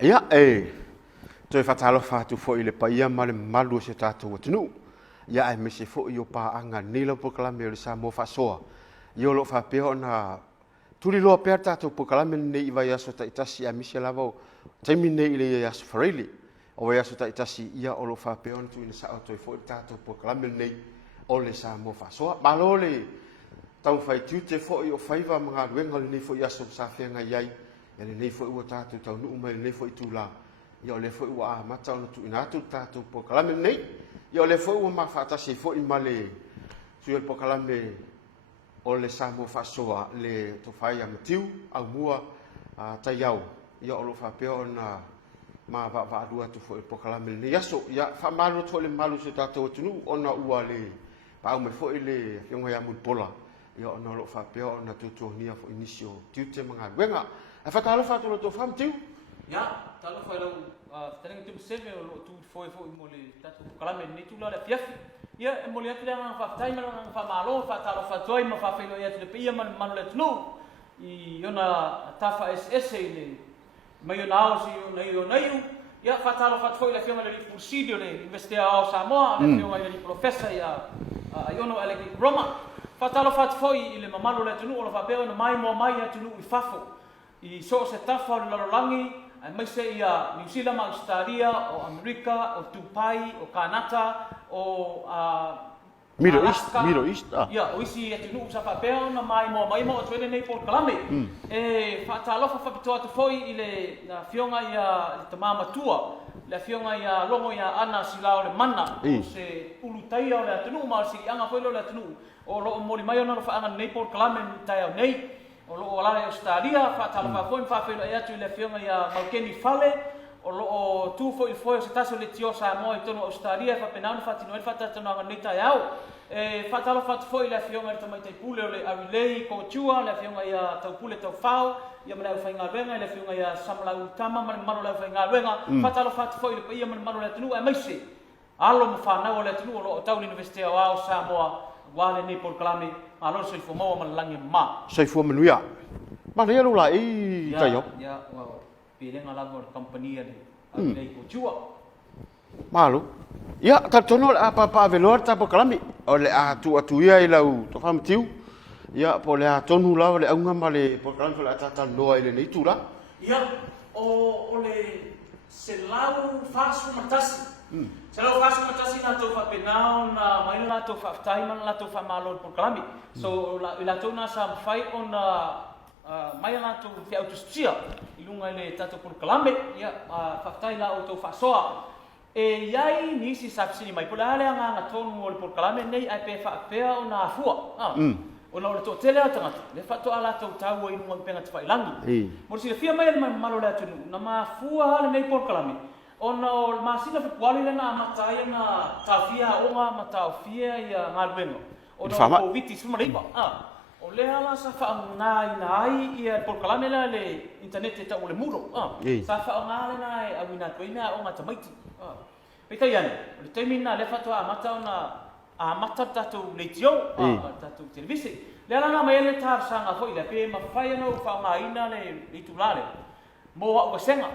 Ia toi fatalo fatu fo ile pa ia male malu se tatu watunu. Ia ai me se fo io pa anga nila Polokalame o le Samoa fasoa. Io lo fa peo na tuli lo per tatu Polokalame nei vai aso ta itasi a misi lavo taimi nei ile aso farili. O vai aso ta itasi ia o lo fa peo tu ina sa toi fo tatu Polokalame nei o le Samoa fasoa. Malole tau fai tute fo io faiva mga wenga nei fo aso sa fenga iai. Ya nei fo ua tatu tau nu mai nei fo itula. Ia le fo ua mata ona tu ina tatu Polokalame nei. Ia le fo ua mafatasi fo i male tu le Polokalame o le Samoa fasoa le to fai a matiu au mua tai au. Ia o lo fa peo na ma va dua tu fo i Polokalame nei aso. Ia fa malu to le malu se tatu tunu ona ua le pa au me fo i le fionga ya mulpola. Ia ona lo fa peo na tutu nia fo inisio tiute mga wenga. E fa talo fa to fam tiu. Ya, talo fa lo teneng tu seve lo tu foi mo le tatu Polokalame ni tu la fiafi. Ia e mo le atu nga fa tai ma nga fa malo fa talo fa toi ma fa felo ia le pia man le tnu. I ona tafa SS le mai ona o si ona iu. Ia fa talo fa foi le fioma le presidio le investia o Samoa, le fioma le professor ia iono ele Roma. Fa talo fa foi le mamalo le tnu o fa beo na mai mo mai atu i fafo. I so se tafa o lalolangi, ai mai se ia New Zealand, Australia, o Amerika, o Tupai, o Kanata, o Middle East. Ia, o isi e tunu sa papel na mai mo o tuene nei Polokalame. E whaatalofa whapitoa tu foi i le fionga ia te mamatua, le fionga ia longo ia ana silao le mana, o se ulutaia o le atunu, ma o si anga foi lo le atunu, o lo mori mai ona lo whaanga nei Polokalame tai au nei, o lo ala Australia fa tala fa foi fa felo ia tu le fionga ia Malkeni Fale o lo tu foi se taso le tio Samoa i tono Australia fa penana fa tino fa tano nei tai au fa tala fa foi le fionga i tamai tai pule o le Arilei ko tua le fionga ia tau pule tau fao ia mana u fainga venga le fionga ia samla utama mana mano le fainga venga fa tala fa foi le ia mana mano le tunu ai mai se alo mo fa na o le tunu o lo tau university o Samoa wale nei Polokalame alo se fo mo malangi ma Sai fu manuia. Ma le lo la i tai yo. Ya, wow. Pile ngala mo company ale. Ai ko chua. Malu. Ia ta tono apa velor ta Polokalame. O le atu ia i lau to fam tiu. Ia po le tonu la le unga ma le Polokalame la ta loa ile nei tura. Ia o le se lau fasu matasi. Se lau fasu matasi na to fa penao na mai na to fa time na to fa malo Polokalame. So la tona sa fai on mai na to fi autostia ilunga le tatu Polokalame ia faktai la auto fasoa e iai ni si sapsini mai pola le anga tonu o le Polokalame nei ai pe fa pea ona afua ona o to tele ata le fato ala to tau i nunga penga tfai langi mo si le fia mai le malo le tunu na mafua le nei Polokalame ona o masina fe kwali le na matai na tafia onga matafia ia ngalwengo ona o viti sumaripa o le ala sa whaangai nai ia Polokalame la le internet e ta o le muro. Sa whaangai nai a wina tuina o ngā tamaiti. Peitai ane, o le taimina le whatua amata o na amata tatu le tio, tatu televisi. Le ala nga mai ele tā sanga fo i le pe mawhai ana o whaangai na le tulale. Mo wa ua senga.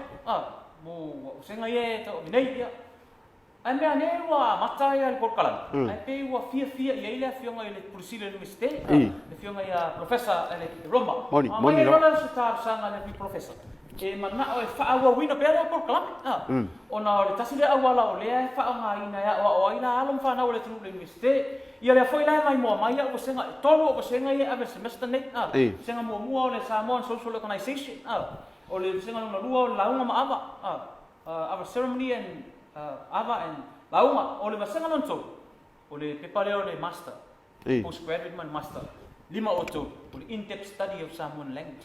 Mo wa ua senga ie ta o minei ia. Ai mea ne ua mata ia le Polokalame. Ai pe ua fia ia ile fionga ile Pulisile Universite. Le fionga ia professor ele Roma. Moni. Ai rola se ta sanga le professor. E mana o fa ua wina pe le Polokalame. Ona o le tasi le awala o le fa nga ina ia o ina alom fa na o le tunu le Universite. Ia le foi la mai mo mai o senga tolo o senga ia ave semester net. Senga mo o le Samoan Social Organization. O le senga no lua o la unga ma ava. Our ceremony and ava and launga o le masanga lonto o le pepare o le master postgraduate man master 5 o to o le in-depth study of Samoan language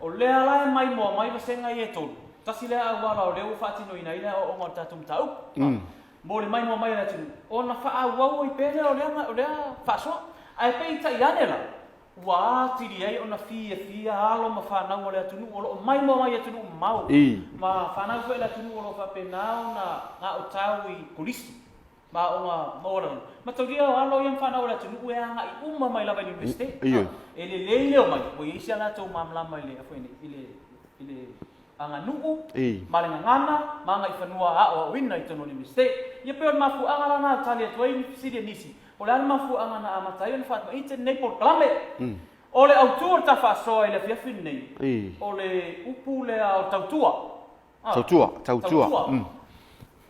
o le ala mai mo mai masenga ie to tasi le awala o le u fatino ina ile o ngo tatum tau mo le mai mo mai la tinu o na fa awa i pele o le faso ai pe ta yanela wa tiri ai ona fia alo ma fa na ole atunu o mai mo mai atunu mau ma fa na fe la atunu o fa penao na nga o tawi polisi ma o ma ora ma toria alo yang fa na ole atunu e nga i uma mai la ba university ele o mai o isi ala to mamla mai le afo ile aganu'u ma le gagana ma gai fanua a'oa'oina i tonu limiste ia pe o le mafuaga lana tali atu ai ni fesili nisi o le ana mafuaga na amatai o le fa'atamaʻi nei Polokalame o le autua o le tafa'asoa i le afiafi nei o le upu lea o tautua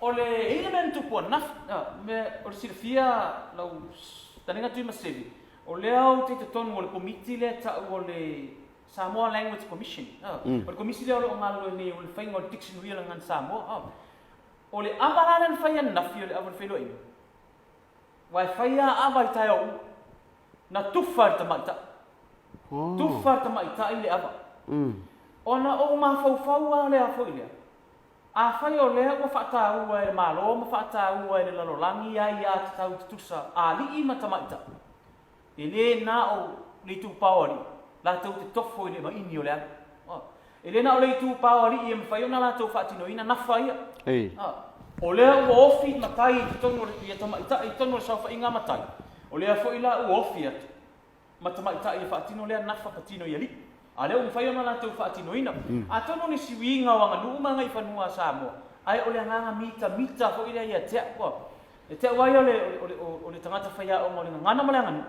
o le ile mea tupu anafi me o le silafia lau talega tui masevi o lea o te tonu o le komiti lea ta'u o le Samoa Language Commission. O le komisi lea o le o ngalo nei o le whainga o le dictionary o le ngan Samoa. O le amarana le whaia nafi o le awa le whailo ina. Wai whaia awa i tae au na tufa i tamaita. Tufa i tamaita i le awa. Ona o mawhauwhau a lea fo i lea. A whai o lea ua whaata ua e le malo, ma whaata ua e le lalolangi a i a te tau te tusa a li i ma tamaita. E le na o le tu pawari. La tau te tofo i le maini o le aga. E le na o le tu pawari i e mawhai ona la tau whaatinoina na whaia. O lea ua ofi matai i tonu i a tamaita i tonu o sauwha inga matai. O lea fo i la ua ofi atu. Ma tamaita i a whaatino lea nafa patino i a li. A lea umwhai ona la tau whaatinoina. A tonu ni siwinga o anga nuu manga i whanua Samoa. Ai o le nganga mita fo i lea i a tea kua. E tea wai o le tangata whaia o le ngana ma le nganu.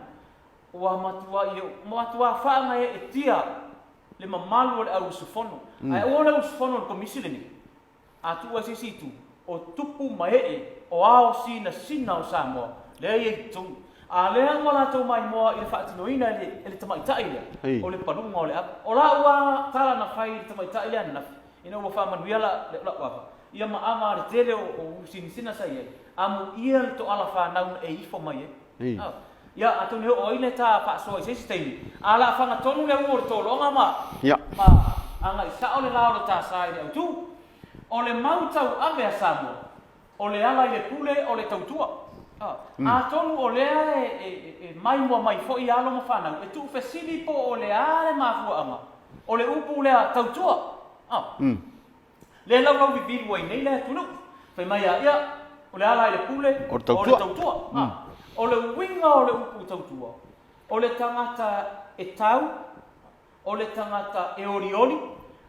Ua matua whaanga e tia le mamalu o le au usufono. Ai o le usufono le komisi le ni. A tua sisi tu o tupu mae o ao sina o Samoa. Lea i tu. A lea ngā tau mai moa i le whaatinoina e le tamaitai lea. O le parunga o le ap. O la ua tala na whai le tamaitai lea nafi. Ina ua whaamanuia la wapa. Ia maama le tere o sinisina sa iei. Amu ia le to ala whanau e ifo mai e. Ia atu ni o ile ta whaasoa i sesi teimi. A la whanga tonu lea ua le tōlonga ma. Ma anga i sa o le lao le tā sa i le autu. O le mautau ave a Samoa. O le ala i le pule o le tautua. A tonu o lea e mai mua mai fo i alo ma whanau. E tu fesili po o le ale mafuanga. O le upu lea tautua. Le lau viviru ai nei lea tunu. Fai mai a ia. O le ala i le pule o le tautua. O le winga o le upu tautua. O le tangata e tau. O le tangata e oriori.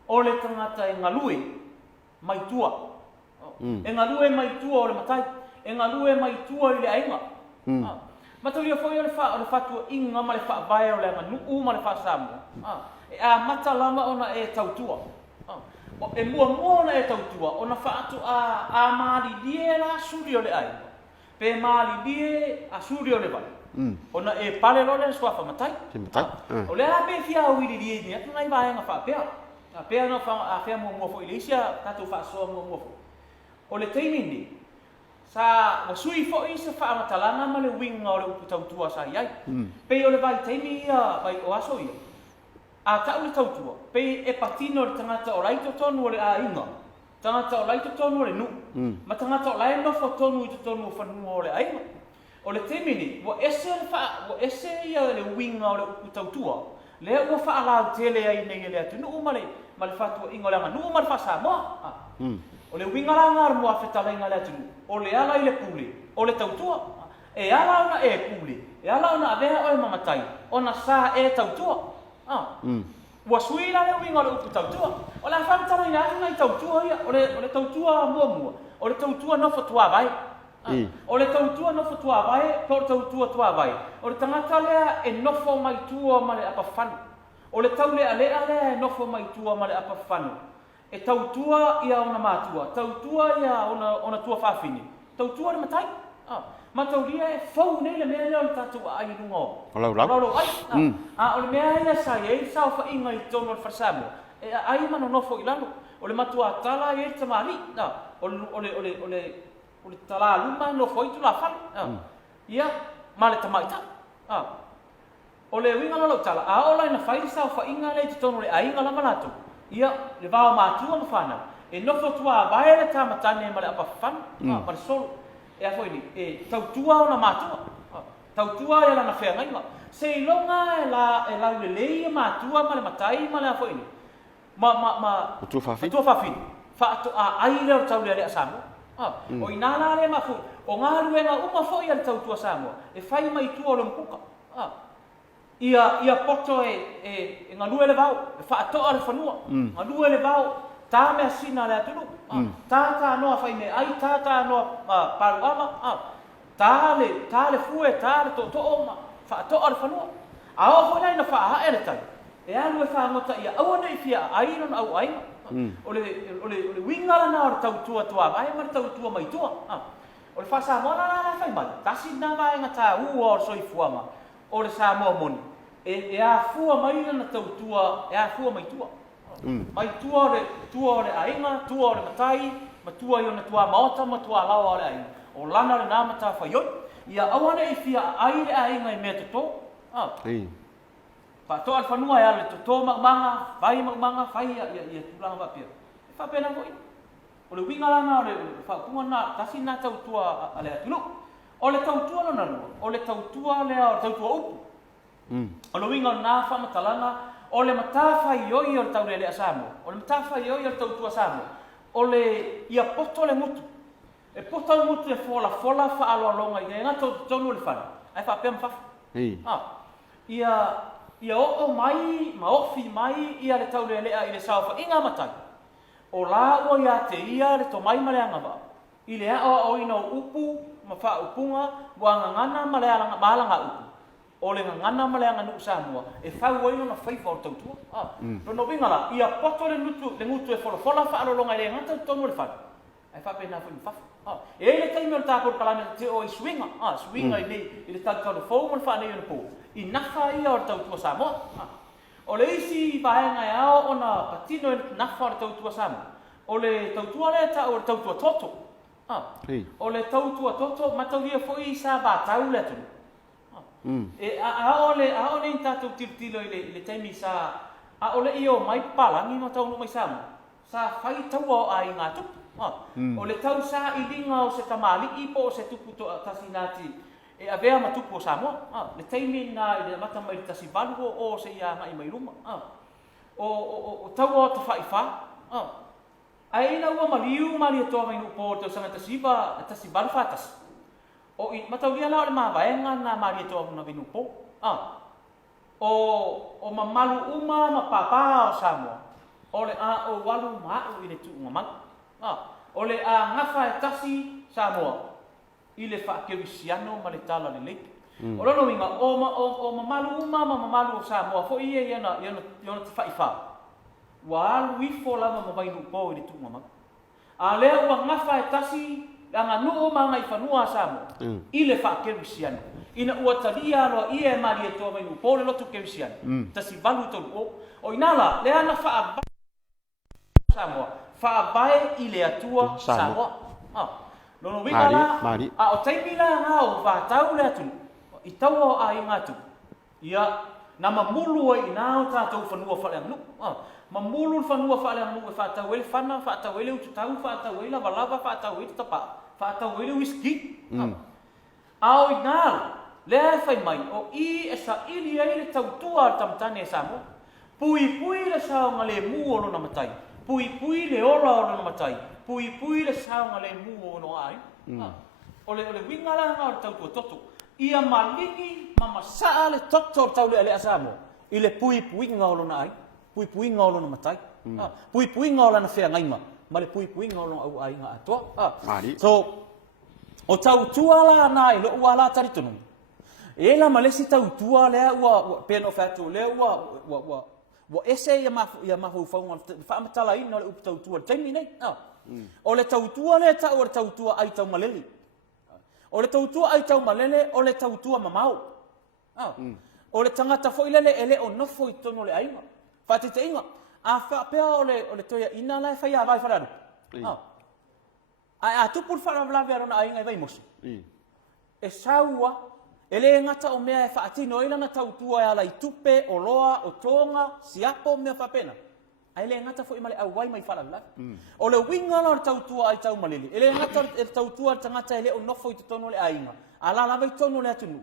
O le tangata e ngalue mai tua. E ngalue mai tua o le matai. E ngalue mai tua i le ainga. Matauri foi o le fatua inga ma le whaavae o le aganu'u ma le whaasamoa. E a mata lama ona e tautua. E mua ona e tautua. Ona whaatu a maalilie la suri o le ainga. Pe maalilie a suri o le vai. Ona e pale lo le swafa matai. O le a pe fia uiri lie ni atu nai vaenga whaapea. A pea no a fea mua fo i le isia tatu whaasoa mua fo. O le teimi ni. Sa wasui fo i se whaamatalanga ma le winga o le upu tautua sa iai. Pei o le vai teimi ia vai o aso ia. A tau le tautua. Pei e patino le tangata o laito tonu o le a inga. Tangata o laito tonu o le nu. Ma tangata o lai nofo tonu i tonu o whanua o le ainga. O le teimi ni, wa ese ia le winga o le upu tautua. Lea ua whaalau tele ai nei le atu. Nuu ma le whatua inga o le anga. Nuu ma le whaasamoa. O le winga ranga ar mua whetala inga le atu. O le ala i le pule, o le tautua. E ala ona e pule, e ala ona avea o e mamatai. Ona sa e tautua. Ua suila le winga o le upu tautua. O le whamtara ina atu ngai tautua ia. O le tautua mua. O le tautua nofo tua vai. O le tautua nofo tua vai, po le tautua tua vai. O le tangata lea e nofo mai tua ma le apa whanu. O le tau lea lea e nofo mai tua ma le apa whanu. E tautua ia ona mātua. Tautua ia ona tua whawhini. Tautua le matai. Matauria e fau nei le mea lea o le tatua ai lunga o. O lau. Ai. O le mea lea sa e sao wha inga i tono le whasamoa. E ai mano nofo i lalo. O le matua tala e tamari. O le tala luma nofo i tu la whanu. Ia, ma le tamaita. O le winga lalau tala. A ola ina whairi sao wha inga le te tono le ainga lama lato. Ia, le vao mātua ma whanau. E nofo tua vae le tamatane ma le apa whanu. Ma le solo. E a foi ni, e tautua ona mātua. Tautua e lana whea ngainga. Se ilonga e lau le leia mātua ma le matai ma le a foi ni. O tua whawhini? O tua whawhini. Whaato a aile o tau lea Samoa. O inala le ma foi. O ngā ruenga uma foi al tautua Samoa. E whai mai tua o le mpuka. Ia poto e ngā lue le vau. E whaatoa le whanua. Ngā lue le vau. tā mea sina le atunu. Tā noa whai me ai, tā noa paruama. Tā le fue, tā le to'o ma, whaatoa le whanua. A o hoi nei na whaaha ele tai. E alu e whangota ia, aua nei fia airon au ainga. Ole wingala na o le tautua tua vai, ma le tautua mai tua. O le Samoa na whai mai, tasi na vaenga tā ua o le soifuama. O le Samoa moni. E a fua mai na tautua, e a fua mai tua. Mai tua o le ainga, tua o le matai, ma tua i o na tua maota, ma tua lawa o le ainga. O lana le nama tā whaioi, ia awane i fia ai le ainga i mea toto. Pa toa le whanua e ale toto makmanga, vai ia tulanga wapia. E whapena hoi. O le wingalanga o le whapunga na, tasi na tautua ale atulu. O le tautua no nanua, o le tautua lea o le tautua upu. O le winga na whamatalanga, o le matawhai oi o le taure lea Samoa. O le matawhai oi o le tautua Samoa. O le ia poto le mutu. E poto le mutu e fola whaaloalonga i ngā tonu le whana. Ai whapea mwhafu. Ia o mai, ma ofi mai, ia le taure lea i le sauwha inga matai. O la ua ia te ia le to mai maleanga wā. I le ao o ina o upu, ma wha upunga, wa ngangana malanga upu. O le ngangana maleanga nuku Samoa, e whau oino na whaifa o tautua. Rono wingala, ia poto le ngutu e fola whaalolonga i le ngata tonu le whana. Ai whapena whi mwhafu. E le taimi o le tā Polokalame te o i swinga. Swinga i le tau le fau mo le whana i o le pō. I nafa ia o le tautua Samoa. O le isi vaenga e ao o na patino e nafa o le tautua Samoa. O le tautua le ta o le tautua toto. O le tautua toto matauria fo i sa vātau le atunu. E a ole in tātou tilo i le taimi sa a ole i o mai palangi ma taunu mai Samoa. Sa whai taua a i ngā tupu. O le tau sa i linga o se tamali i po o se tupu to tasi nāti e avea ma tupu o Samoa. Le taimi na i le mata mai tasi valu o se ia ngai mai ruma. O taua o ta whai wha. Ai na ua maliu mali atoa mai nupo o tau sanga tasi valu whatas. O i matauria lao le mawaenga na mali atoa na vinu po. O mamalu uma ma papa o Samoa. O le a o walu maa i le tuunga mang. O le a ngafa e tasi Samoa. I le whaakewisiano ma le tala le leiki. O lono winga, o mamalu uma ma mamalu o Samoa. Fo ia iana te whaifa. Wa alu ifo lama ma vainu po i le tuunga mang. A lea ua ngafa e tasi anga nuu manga i whanua Samoa. I le whaakewisiano. Ina ua talia aloa ia e mari e toa mai upo le lotu kewisiano. Tasi valu tolu o. O inala, le ana whaabai Samoa. Whaabai i le atua Samoa. Lono wingala, a o taimila ngā o whātau le atu. I taua a i ngātu. Ia, na mamulu i nāo tātou whanua whaleang nu. Mamulu whanua whaleang nu e whātau ele whana, whātau ele ututau, whātau ele lava, whātau ele tapa, whātau ele whisky. Ao i ngāla. Lea e whai mai, o i e sa ili ai le tautua al tamatane e Samoa. Pui le saonga le mu o lona matai. Pui le ora o lona matai. Pui le saonga le mu o no ai. O le wingala ngā o le tautua toto. Ia malingi mamasaa le toto o tau le a Samoa. I le pui ngā o lona ai. Pui ngā o lona matai. Pui ngā o lana whea ngaima. Ma le pui ngā o lona au ai ngā atoa. So, o tautua la nai, lo ua la taritonu. E la malesi tautua lea ua peno fatu lea ua ese ia mahu faunga whaamatala ina le upu tautua taimi nei. O le tautua lea o le tautua ai tau malele. O le tautua ai tau malele o le tautua mamau. O le tangata fo ilele ele o nofo i tono le ainga. Whate te inga. A whapea o le toia ina lai whai a vai whararu. A tupur wharavlawe arona ainga i vai mosi. E saua ele ngata o mea e whaatino ilana tautua e ala i tupe, o loa, o tonga, siapo mea whapena. A ele ngata fo imale au wai mai whalalala. O le wingala o tautua ai tau malili. Ele ngata e tautua tangata ele o nofo i tono le ainga. Ala lava i tono le atunu.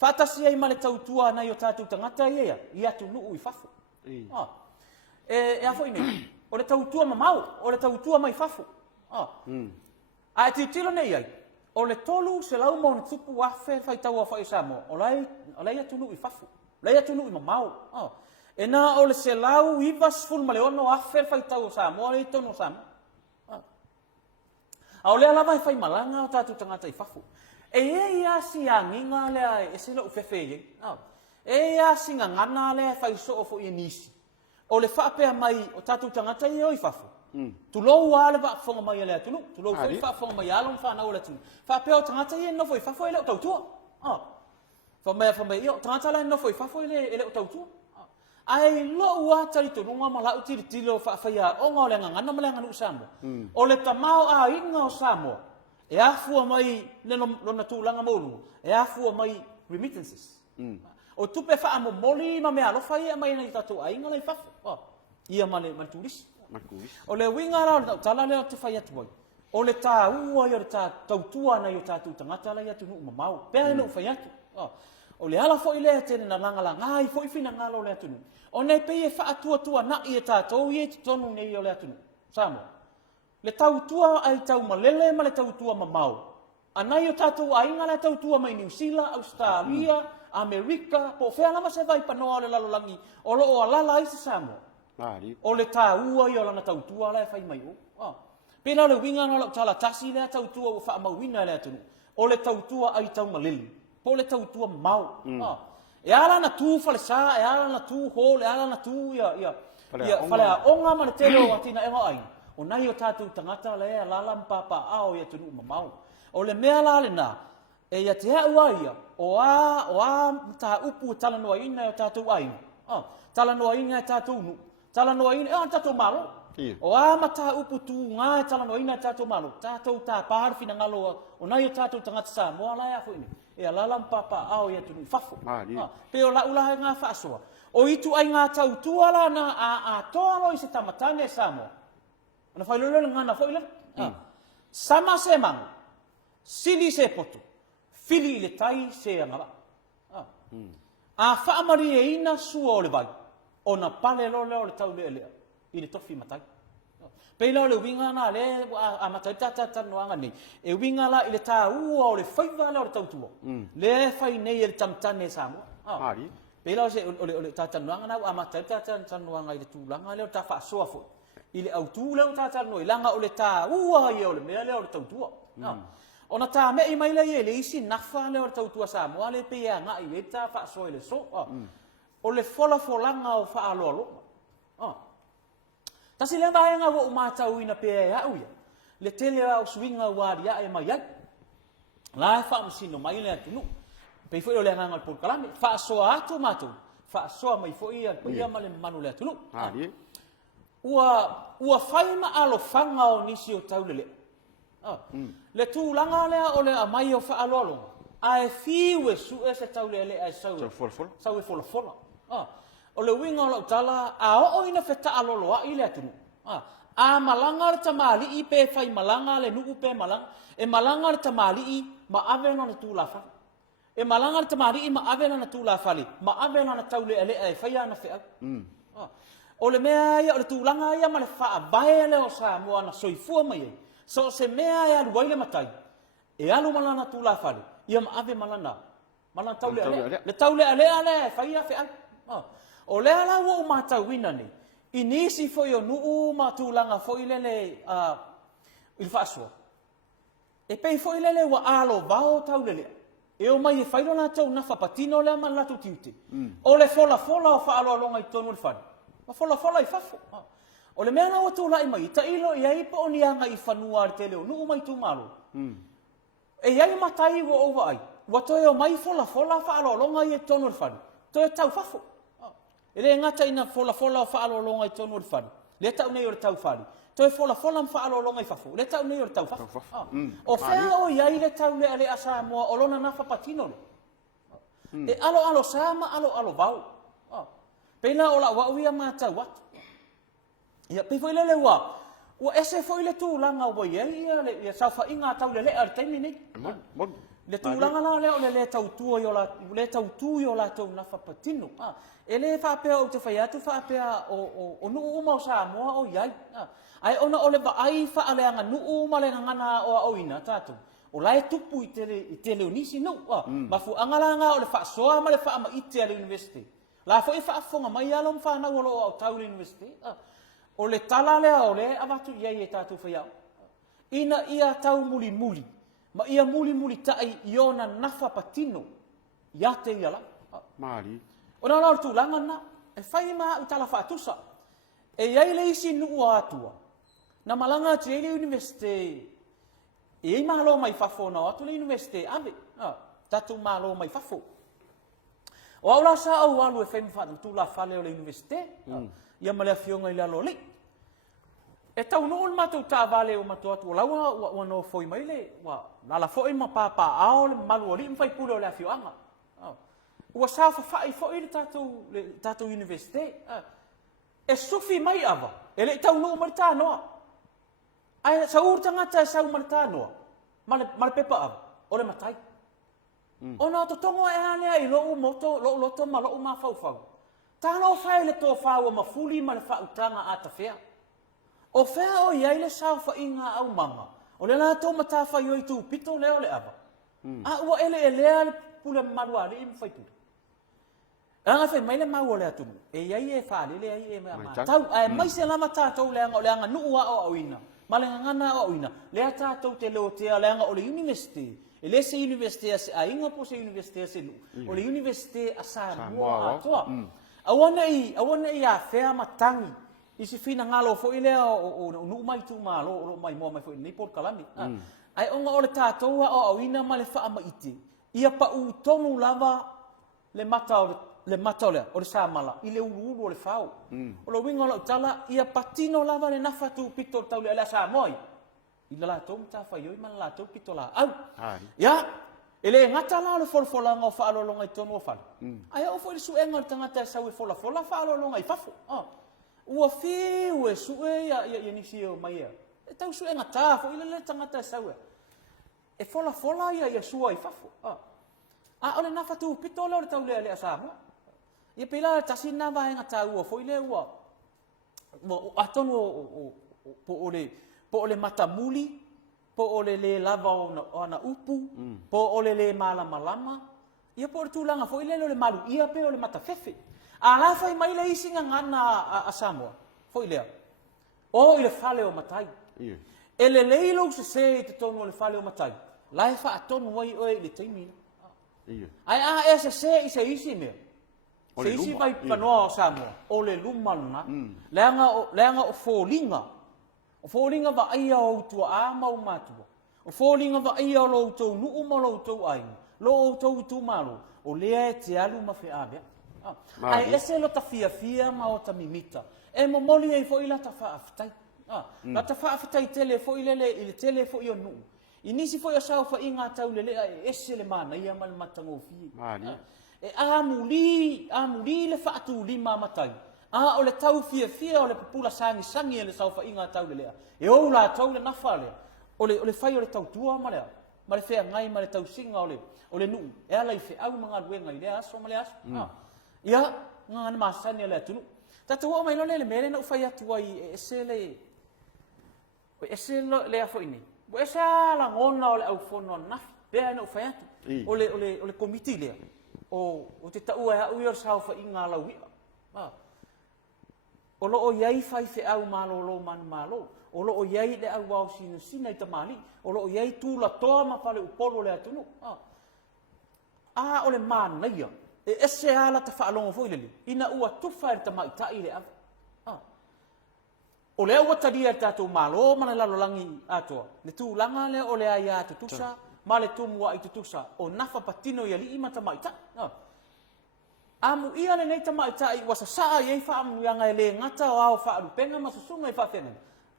Whatasi ai male tautua nai o tātou tangata ia. I atunu i whafu. E a fo ine. O le tautua mamau. O le tautua mai whafu. A e tilo nei ai. O le tolu se lau mo na tupu afe whai taua whai Samoa. O lai atunu i whafu. Lai atunu i mamau. E nā o le se lau iwa sifuru ma le ono afe whaitau o Samoa le tono Samoa. A o lea lava e whai malanga o tātou tangata I whafu. E ia si a nginga lea e se lo ufefe ye. E ia si ngana lea whai so o fo I nisi. O le whaapea mai o tātou tangata I o I whafu. Tu lou a le whaafonga mai lea tunu. Tu lou fai whaafonga mai alon whanau le tunu. Whaapea o tangata I no fo I whafu e le o tautua. Whamea o tangata le no fo I whafu e le o tautua. Ai lo ua tari tonunga ma lau tiri tilo whaafaya o ngā lenga ngana ma lenga nu Samoa. O le tamao a inga o Samoa. E afua mai lona tūlanga maunu. E afua mai remittances. O tupe whaamo moli ma mea alofa ia mai nei tatou a inga lei whafu. Ia ma le turisi. O le winga rao tala leo te whai atu mai. O le tā ua i o le tā tautua nei o tātou tangata lei atu nuu mamau. Pea nuu whai atu. O le ala fo I lea tene na langala ngai fo I fina ngalo le atunu. O nei pei e whaatua na I e tātou I e tonu nei o le atunu. Samoa. Le tautua ai tau malele ma le tautua mamau. Anai o tātou ainga le tautua mai New Zealand, Australia, Amerika, po whea lama se vai panoa le lalolangi. O lo o alala I se Samoa. O le tā ua I o lana tautua le whai mai o. Pena le winga na lau tala tasi le tautua o whaamauina le atunu. O le tautua ai tau malele. Po le tautua mau. E ala na tū whale sā, e ala na tū hōle, e ala na tū ia whale a onga ma le tero atina e ai. O nai o tātou tangata le ea lala mpapa ao ia tunu mamau. O le mea la le nā, e ia te hea ua ia, o a tā upu tala noa ina o tātou aina. Tala noa ina e tātou nu. Tala noa ina e o tātou malo. O a ma tā upu tū ngā e tala noa ina e tātou malo. Tātou tā pāri fina ngalo o nai o tātou tangata sā, moa lai a fuini. E a lalam papa ao ia tunu whafu. Pe o la ula ngā whaasoa. O itu ai ngā tautua la na a toalo I se tamatane Samoa. Ana whailolo ngana whaile. Sama se mangu. Sili se poto. Fili I le tai se angara. A whaamari e ina sua o le vai. O na pale lole o le tau lea lea. I le tofi matai. Peila o le winga na le a matai tata noanga nei. E winga la I le tā ua o le whaiva la o le tautua. Le whai nei e le tamtane Samoa. Peila o le tata noanga na a matai tata noanga I le tūlanga le o tā whaasoa fo. I le autu le o tata noa I langa o le tā ua I o le mea le o le tautua. O na tā mea I mai le I le isi nafa le o le tautua Samoa le pe a ngā I le tā whaasoa I le so. O le fola folanga o whaaloalo. Tasi le vaenga wo matau ina pe e au ia. Le tele au swinga wari ia e mai ai. La fa msino mai le atunu. Pe foi o le nganga Polokalame, fa soa atu matu. Fa soa mai foi ia male manu le atunu. Ua fai ma alo fanga o nisi o tau le. Le tu langa le o le mai o fa alolo. Ai fiwe su ese tau le ai sau. Sau e fola. O le winga o tala a o ina feta alolo a ile atunu. A malanga le tamali I pe fai malanga le nuku pe malanga. E malanga le tamali I ma avena na tula fa. E malanga le tamali I ma avena na tula fali. Ma avena na tau le e fai ana fea. O le mea ia o le tūlanga ia ma le wha vai le o Samoa na soifua mai. So se mea ia luai le matai. E alu malana tula fali. Ia ma ave malana. Malana tau le ale. Le tau le ale fai a fea. O le ala wo matau ina ni. I nisi foi o nuu matulanga foi lele il fasua. E pei foi lele wa alo vao tau lele. E o mai e whairo na tau na whapatino le man latu tiute. O le fola o whaalo alonga I tonu le whani. Ma fola I whafu. O le mea na watu lai mai. Ta ilo I aipa o nianga I whanua ar te leo. Nuu mai tu malo. E iai matai wo ova ai. Watoe o mai fola whaalo alonga I tonu le whani. Toe tau whafu. E le ngata ina fola o whaalo longa I tonu le whani. Le tau nei o le tau whani. Toi fola ma whaalo longa I whafu. Le tau nei o le tau whafu. O whea o iai le tau le ale a Samoa o lona na whapatino le. E alo sama alo vau. Pena o la wau ia mātau watu. Ia pe foi le wa. Ua ese foi le tūlanga o iai ia sauwha inga tau le ar taimi nei. Le tūlanga la leo le tautua i o la tau na whapatino. E le whapea o te whaiatu whapea o nuu uma o Samoa o iai. Ai ona o le vaai whaaleanga nuu uma le ngana o ina tātou. O lai tupu I te leonisi no. Mafu angalanga o le whaasoa ma le whaama I te ale university. La fo ifa fonga mai alom fa na wolo au tau university. O le tala le o le avatu ia e tatu fia. Ina ia tau muli muli. Ma ia muli muli tai iona nafa patino. Ia te ia la. Mari. Ona la tu langa na e fai ma utala fa tusa. E ia le isi nu atua. Na malanga te ile university. E malo mai fafo na atu le university ave. Tatu malo mai fafo. O aula sa au alu e fai fa tu la fale o le university. Ia male afionga ile alo li. E tau no on matou ta vale o matou atu lawa wa no foi mai le wa la foi ma papa ao le malu ali fai pulo le afioanga. Ua sa fa foi le tatou university. E sufi mai ava. E le tau no marta no. Ai sa urtanga ta sa marta no. Mal pepa ava. O le matai. Ona to tongo e ane i lo moto lo to malo ma fau. Ta no fai le to fau ma fuli ma le fa utanga ata fea. O fea o iai le sao fa inga au mama. O le la tō mata whai oi tū pito leo le ava. A ua ele e lea le pule marua le im whai pule. Anga whai mai le mau o lea tunu. E iai e whaale le ai e mea maa. Tau, ai mai se lama tātou leanga o leanga nuua o auina. Ma le ngana o auina. Lea tātou te leo tea leanga o le university. E le se university a se a inga po se university a se lu. O le university a Samoa atoa. Awana i a whea matangi. Isi fina ngalo fo ile o nu mai tu malo o mai mo mai fo ni Polokalame. Ai onga o le tātou o awina ma le wha ama iti. Ia pa u tonu lava le mata o le Samala. I le uru o le whao. O lo winga o la utala ia patino lava le nafa tu pito tau le Samoi. I la lātou mta whai oi ma la lātou pito la au. Ia, ele ngata la le folfolanga o whaalolonga i tonu o whale. Ai o fo i suenga le tangata sau e fola whaalolonga i fafo. Ua fiu e sue ia nisi o mai ea. E tau sue nga tāfo, ila le tangata e saue. E fola ia sua i fafo. Ole na fatu pito leo le tau lea lea Samoa. Ia pila le tasi na vae nga tā ua, fo ile ua. Atonu po ole matamuli, po ole le lava o ana upu, po ole le malama. Ia po le tūlanga, fo ile le malu, ia pe ole matafefe. A la fai mai le isi nga ngana a Samoa. Foi lea. O i le fale o matai. E le leilo se i te tonu o le fale o matai. La e wha atonu wai oe i le teimina. Ai a e se i se isi mea. Se isi vai panoa o Samoa. O le lumaluna. Leanga o fōlinga. O fōlinga wa aia o utua a mau matua. O fōlinga wa aia o lo utou nuu ma lo utou ainga. Lo utou utu malo. O lea e te alu ma fe abea. Ai ese lo ta fia ma o ta mimita. E mo moli e fo ila ta whaafitai. La ta whaafitai tele fo ile tele fo i o nuu. I nisi fo i a sao wha inga tau le lea e ese le mana ia mal matango fi. E amuli le whaatu lima matai. O le tau fia o le pupula sangi e le sao wha inga tau le lea. E o la tau le nafa lea. O le whai o le tau tua ma lea. Ma le whea ngai ma le tau singa o le nuu. E ala i whea mga ruenga i lea aso ma le aso. Ia, ngana masani le tunu. Tatu o mai lole le mere na ufai atu ai ese le afo ini. Bo ese la ngona o le au fono nafi. Pea na ufai atu. O le komiti lea. O te tau e au ior sao fa inga lau ia. O lo o iai fai fe au malo lo manu malo. O lo o iai le au wau sina i tamali. O lo o iai tūla toa ma pale upolo le atunu. O le mana ia. E ese ala ta whaalonga fo ileli. Ina ua tufa e ta maitai le ava. O lea ua tadia e tātou malo mana lalolangi atoa. Le tū langa lea o lea ia tutusa, ma le tūmua i tutusa. O nafa patino ia li ima ta maitai. Amu ia le nei ta maitai wasa saa iei whaamu ianga e le ngata o ao whaarupenga ma susunga i whaafenga.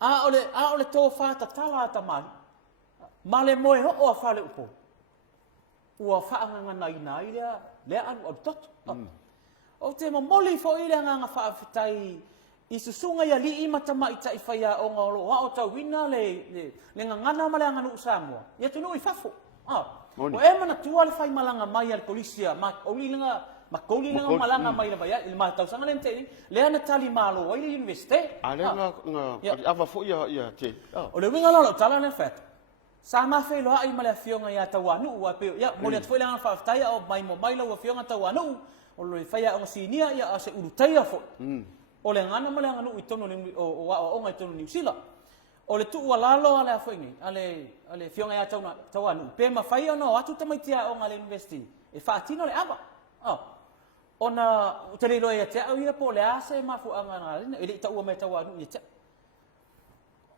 O le tō whaata tala ta mali. Ma le moe ho o a whale upo. Ua whaanganga nai lea anu au toto. O te mamoli fo i lea nganga whaafitai i susunga ia li ima ta maitai whaia o ngā olo. O tau wina le ngangana ma lea nganu Samoa. Ia tunu i whafo. O mana tua le whai malanga mai al kolisia. Ma kauli langa malanga mai la baya. Il ma tau sanga lente ni. Lea na tali malo o i le universite. A lea nga awa fo ia te. O le winga lalo tala ne whata. Sa ma fe loa i male fionga ia tau anu ua peo. Ia, mole atu foi langa whaftai o mai mo maila ua fionga tau anu. O o le faia o sinia ia se urutaia fo o le ngana male nganu i tonu o ngai tonu New Zealand o le tu lalo ale afoingi ale fionga ia tau anu pe ma faia no atu tamaitia o ngale university e faatino le ava ona tele lo ia te au ia po le ase ma fu anga ngale ele tau mai tau anu ia te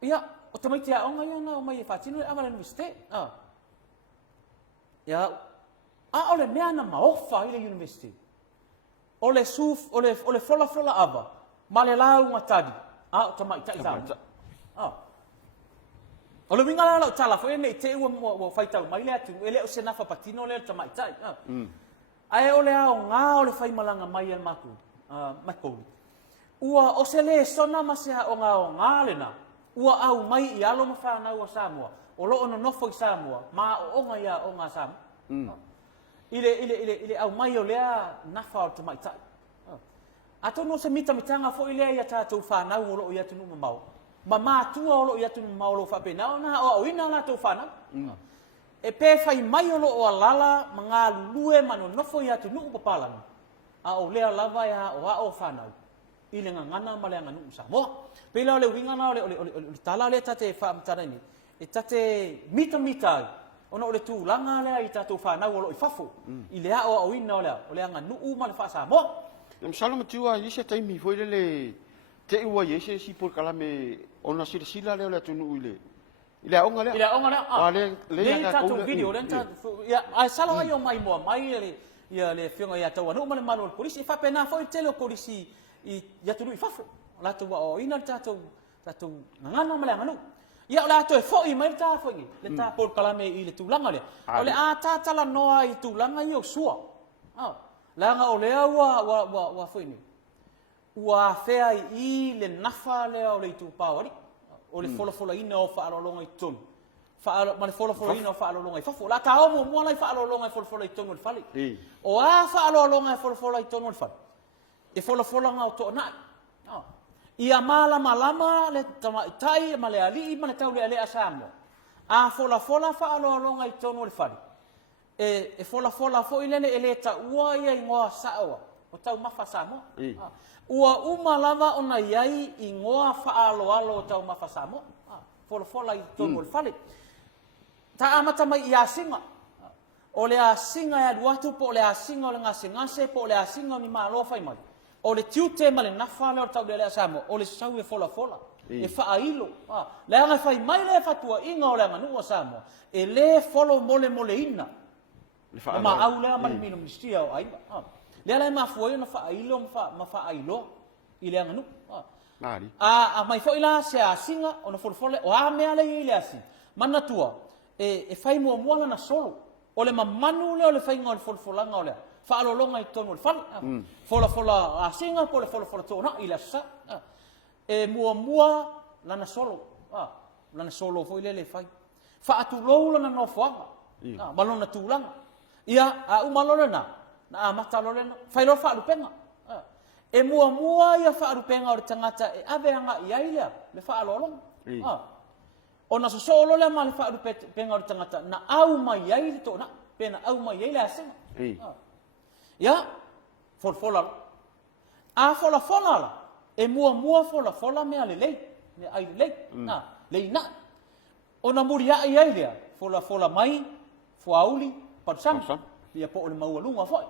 ia o tamaitia o ngai ona o mai faatino le ava le university ia o le mea na maofa i le university o le suf o le fola ava ma le lau ngatadi o tamaitai o le winga la tala foi nei te ua faitau mai le atu ele o se nafa patino le tamaitai ai o le ao nga o le fai malanga mai al maku mako ua o se le sona ma se o nga le na ua au mai i alo ma fa na ua Samoa o lo ono nofo i Samoa ma o nga ia o nga Samoa ile au mai o lea nafa o tamaitai ato no se mitanga fo ile ia tatou fa na o lo ia tunu mau ma matua o lo ia tunu mau lo fa pena na o ina na to fa na e pe fai mai o lo o lala manga lue mano nofo ia tunu papalanga o lea lava ia o fa na ile ngana male nganu Samoa pe le winga na le tala le tate fa mtana ni e tate mita ona o le tūlanga lea i tātou whanau o lo i fafo. I lea o ina o lea nganu ma le wha Samoa. Msalo matua i se taimi foi le te ua i se si Polokalame ona sila lea o lea tunu i le. I lea onga lea? I lea onga lea. Le tātou video, a salo ai o mai moa mai ia le whionga ia tau anu ma le malo o polisi. I whapena foi tele o polisi i atunu i fafo. Lātou o ina tātou ngana ma lea nganu. Ia o le ato e fo'i mai le tā fo'i, le tā Polokalame i le tūlanga le. O le a tātala noa i tūlanga i o sua. Langa o lea ua fo'i ni. Ua whea i le nafa lea o le i tūpāwari. O le wholafola ina o whaalolonga i tonu. Ma le wholafola ina o whaalolonga i fafo. La tā omo mua lai whaalolonga i wholafola i tonu le whali. O a whaalolonga i wholafola i tonu le whali. E wholafola ngā o tō nai. Ia malama le tamaitai ma le ali'i ma le tau le alea Samoa. A fola whaalolonga i tonu le whali. E fola fo'i lele e le ta ua ia i ngoa sa'oa. O tau mawha Samoa. Ua lava ona iai i ngoa whaaloalo o tau mawha Samoa. Fola i tonu le whali. Ta amata mai i a singa. O le a singa e aduatu po le a singa o le ngase po le a singa o ni maa loa whai mai. O le tiute ma le nafa le o tau le Samoa, o le sau e fola. E whaailo. Le anga whai mai le fatua inga o le anga nua Samoa. E le folo mole ina. Le ma au lea mani mino ministia o aima. Le ala e ma fuai na whaailo ma whaailo. I le anga nua. A mai fo ila se a singa o na fola o a mea le i le asi. Mana tua. E whai mua na solo. O le mamanu le o le whainga o le folanga o lea. Whaalolonga i tonu le whali. Fola a singa po le fola tōna i la sa. E mua lana solo. Lana solo fo i le whai. Whaatulou lana no whanga. Malona tūlanga. Ia a umalona na. Na a matalole na. Whailo whaalupenga. E mua ia whaalupenga o le tangata e aveanga i ailea le whaalolonga. O na sosolo le ma le whaalupenga o le tangata na au mai aile tōna. Pena au mai aile a singa. Ia, fola. A fola la. E mua fola mea le lei. Le ai le lei. Lei na. O na muri a i ailea. Fola mai, fuauli, parsam. Ia po o le maua lunga foi.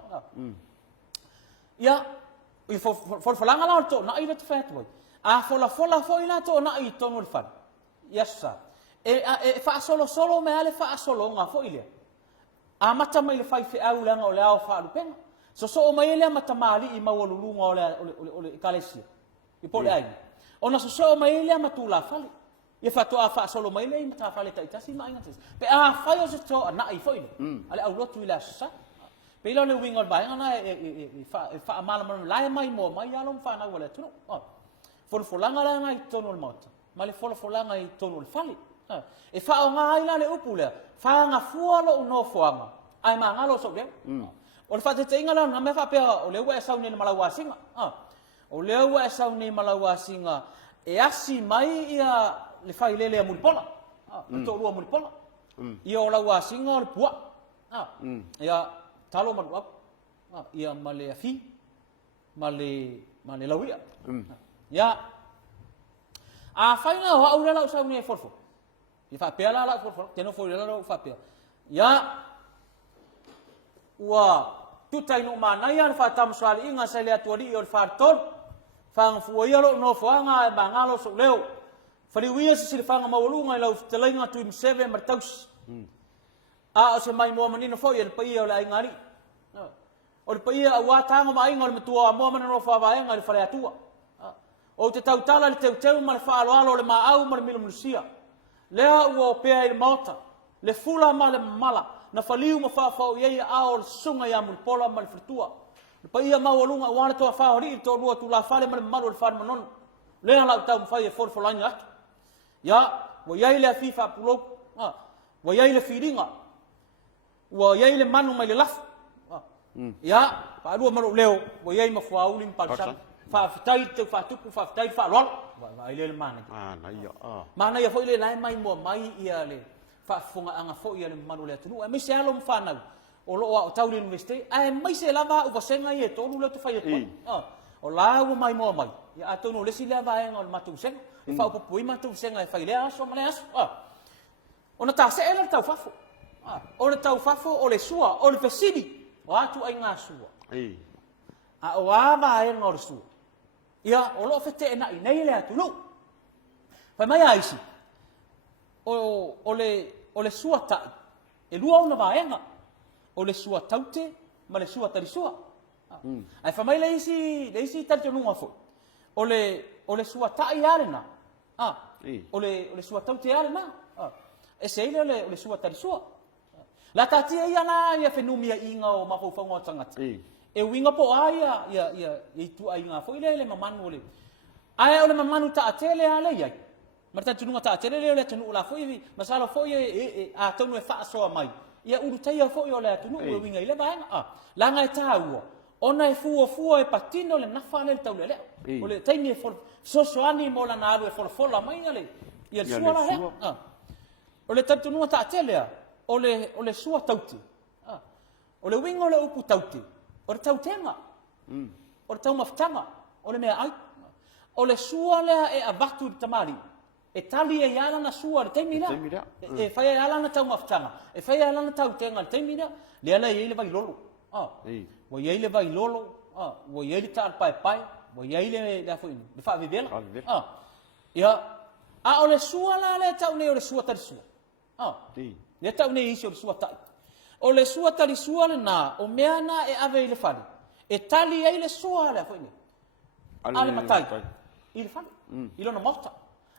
Ia, i folanga la o to na i le tawhatu ai. A fola foi la to na i tonu le whare. Ia sa. E whaasolo mea le whaasolo ngā foi lea. A mata mai le whai au leanga o le ao whaalupenga. So mai ele mata mali i mawalulunga o le kalesia. I po le ai. Ona so mai ele matu la fale. Ia fatoa fa solo mai le mata fale taitasi mai ngates. Pe a fai o se to na i foi. Ale au lotu ila sa. Pe lo le winga vai ana e fa mala la mai mo mai alo fa na wala tu. Folanga la ngai tonu le mata. Ma le folanga i tonu le fale. E fa o ngai la le upule. Fa nga fualo no foanga. Ai ma ngalo so le. O le whate te inga na me whapea o le ua e sau nei malaua singa. O le ua e sau nei malaua singa e asi mai ia le whai lele a muripola. Le tō rua muripola. Ia o laua singa o le pua. Ia talo manuapu. ia male afi male lawia ia a faina ho aula la usau ne forfo i fa pela la forfo teno fo la fa pela ia wa tutai no mana ia fa tam swali inga sai le atuari o fa ton fa fu ia lo no foanga e bangalo so leo fariwia se silfanga maulunga lau telenga tu 7 martaus a o se mai mo manino fo ia pa ia la ingari o pa ia wa tanga mai ngol matua mo manino fa va ngari fa atua o te tautala le teu ma fa alo le maau ma milo musia lea o pe ai mota le fula ma le mala na faliu ma fa ia a o sunga ia mul pola ma le fritua pa ia ma walunga wa to fa ri to lu tu la fa le ma malo le fa manon lea la tau fa ia for lanya ya wa ia le fifa pulo wa ia le firinga wa ia le manu mai le laf ya pa lu ma leo wa ia ma fa ulim pa fa fitai te fa tupu fa fitai fa lol wa ile le mana na ia mana ia foi le lai mai mo mai ia le fa funga anga foi ia le manu le tunu mai se alo mfa na o lo o tau le university ai mai se lava o senga ia to lu le to fa ia o la o mai mo mai ia atonu le si lava e ngol matu sen e fa o pui matu sen ai fa ile aso male aso ona ta se ele tau fafo o le tau fafo o le sua o le fesidi o atu ai nga sua a o ama e ngor sua ia o lo fete na nei le atu lu fa mai aisi o le sua ta e lua ona vaenga o le sua taute ma le sua tarisua ai fa mai le isi tanto nunga fo o le sua ta ia na o le sua taute ia na e se ile o le sua tarisua la tatia ia na ia fenumia inga o mafofonga tangata e winga po aia ia tu ai nga foi le mamanu le ai o le mamanu ta atele ale ia marta tununga ta atele le tunu la foi masala foi a tonu e fa so mai ia urutai foi o le tunu e winga ile vai la nga tau ona e fu e patino le nafa le tau le o le taimi e for so ani mo la na e for la mai ale ia suala le o le tunu ta atele o le sua tauti o le winga o le upu tauti o le tautenga, o le taumaftanga, o le mea ai. O le sua lea e avatu i tamari. E tali e ala na sua le teimina. E fai e ala na taumaftanga. E fai e ala na tautenga le teimina. Le ala e le vai lolo. Wa ye le vai lolo. Wa ye le taal pai pai. Wa ye le foi le fa vivela. Ia a o le sua la le tau ne o le sua tarisua. Le tau ne isi o le sua tai. O le sua tali sua le na o meana e ave ile fali e tali ai le sua le foi ni ale matai ile fali ile no mota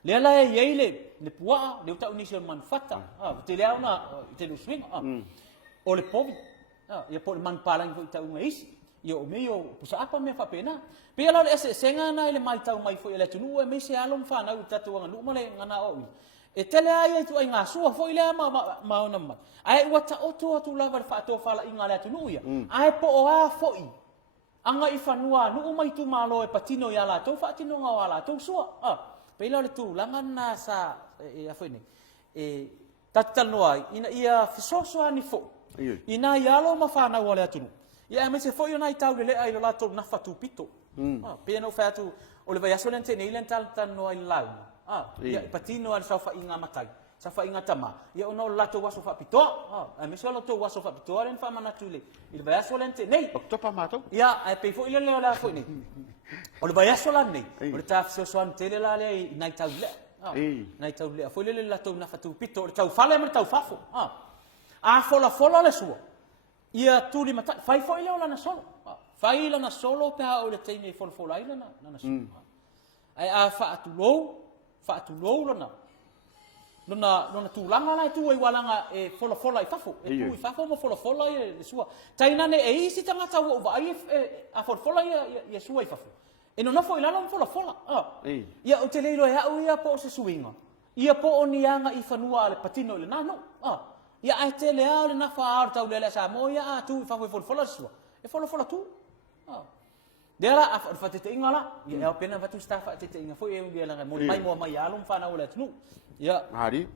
le ala e ile le pua le uta unisi man fata te le ona te lu swing o le povi ia po man pala ngi ta unga isi ia o meio pusa apa me fa pena pe ala le senga na ile mai tau mai foi le tunu e me se alom fa na uta tu nga lu male ngana o e tele ai tu ai nga sua foi le ma ona ma ai wata oto tu lava fa to fala inga le tunu ia ai po o a foi anga i fanua nu mai tu malo e patino ia la to fa tino nga wala to sua pe le tu langa na sa e a foi ni e tatalo ai ina ia fisoso ani fo ina ia lo ma fa na wala tunu ia me se foi ona i tau le ai lo la to na fa tu pito pe no fa tu o le vai asolente nei len tal no ai lau ia patino al sofa inga matai safa inga tama ia ono lato waso fa pito me so lato waso fa pito len fa mana tule il vai asolente nei topa mato ia ai pe fo ile le la fo ni o le vai asolante nei o le taf so ante le la le nai tau le nai tau le fo ile lato na fa tu pito tau fale me tau fafo a fola le suo ia tuli matai fai fo ile la na solo fai la na solo pe o le tei nei fo la ile na solo ai a fa atu lo lona tulanga lai tu e walanga e fola i fafo e tu i fafo mo fola e sua taina ne e isi tanga tau va ai a fola ia sua i fafo e no fo ilala mo fola ia o te leilo e au ia po se suinga ia po onianga i fanua le patino le nano ia ai te le au le na fa ar tau le sa mo ia tu i fafo fola sua e fola tu dela a fa te ingala ia o pena fatu sta fa te inga foi e dia la mo mai alum fa na ola tnu ia hari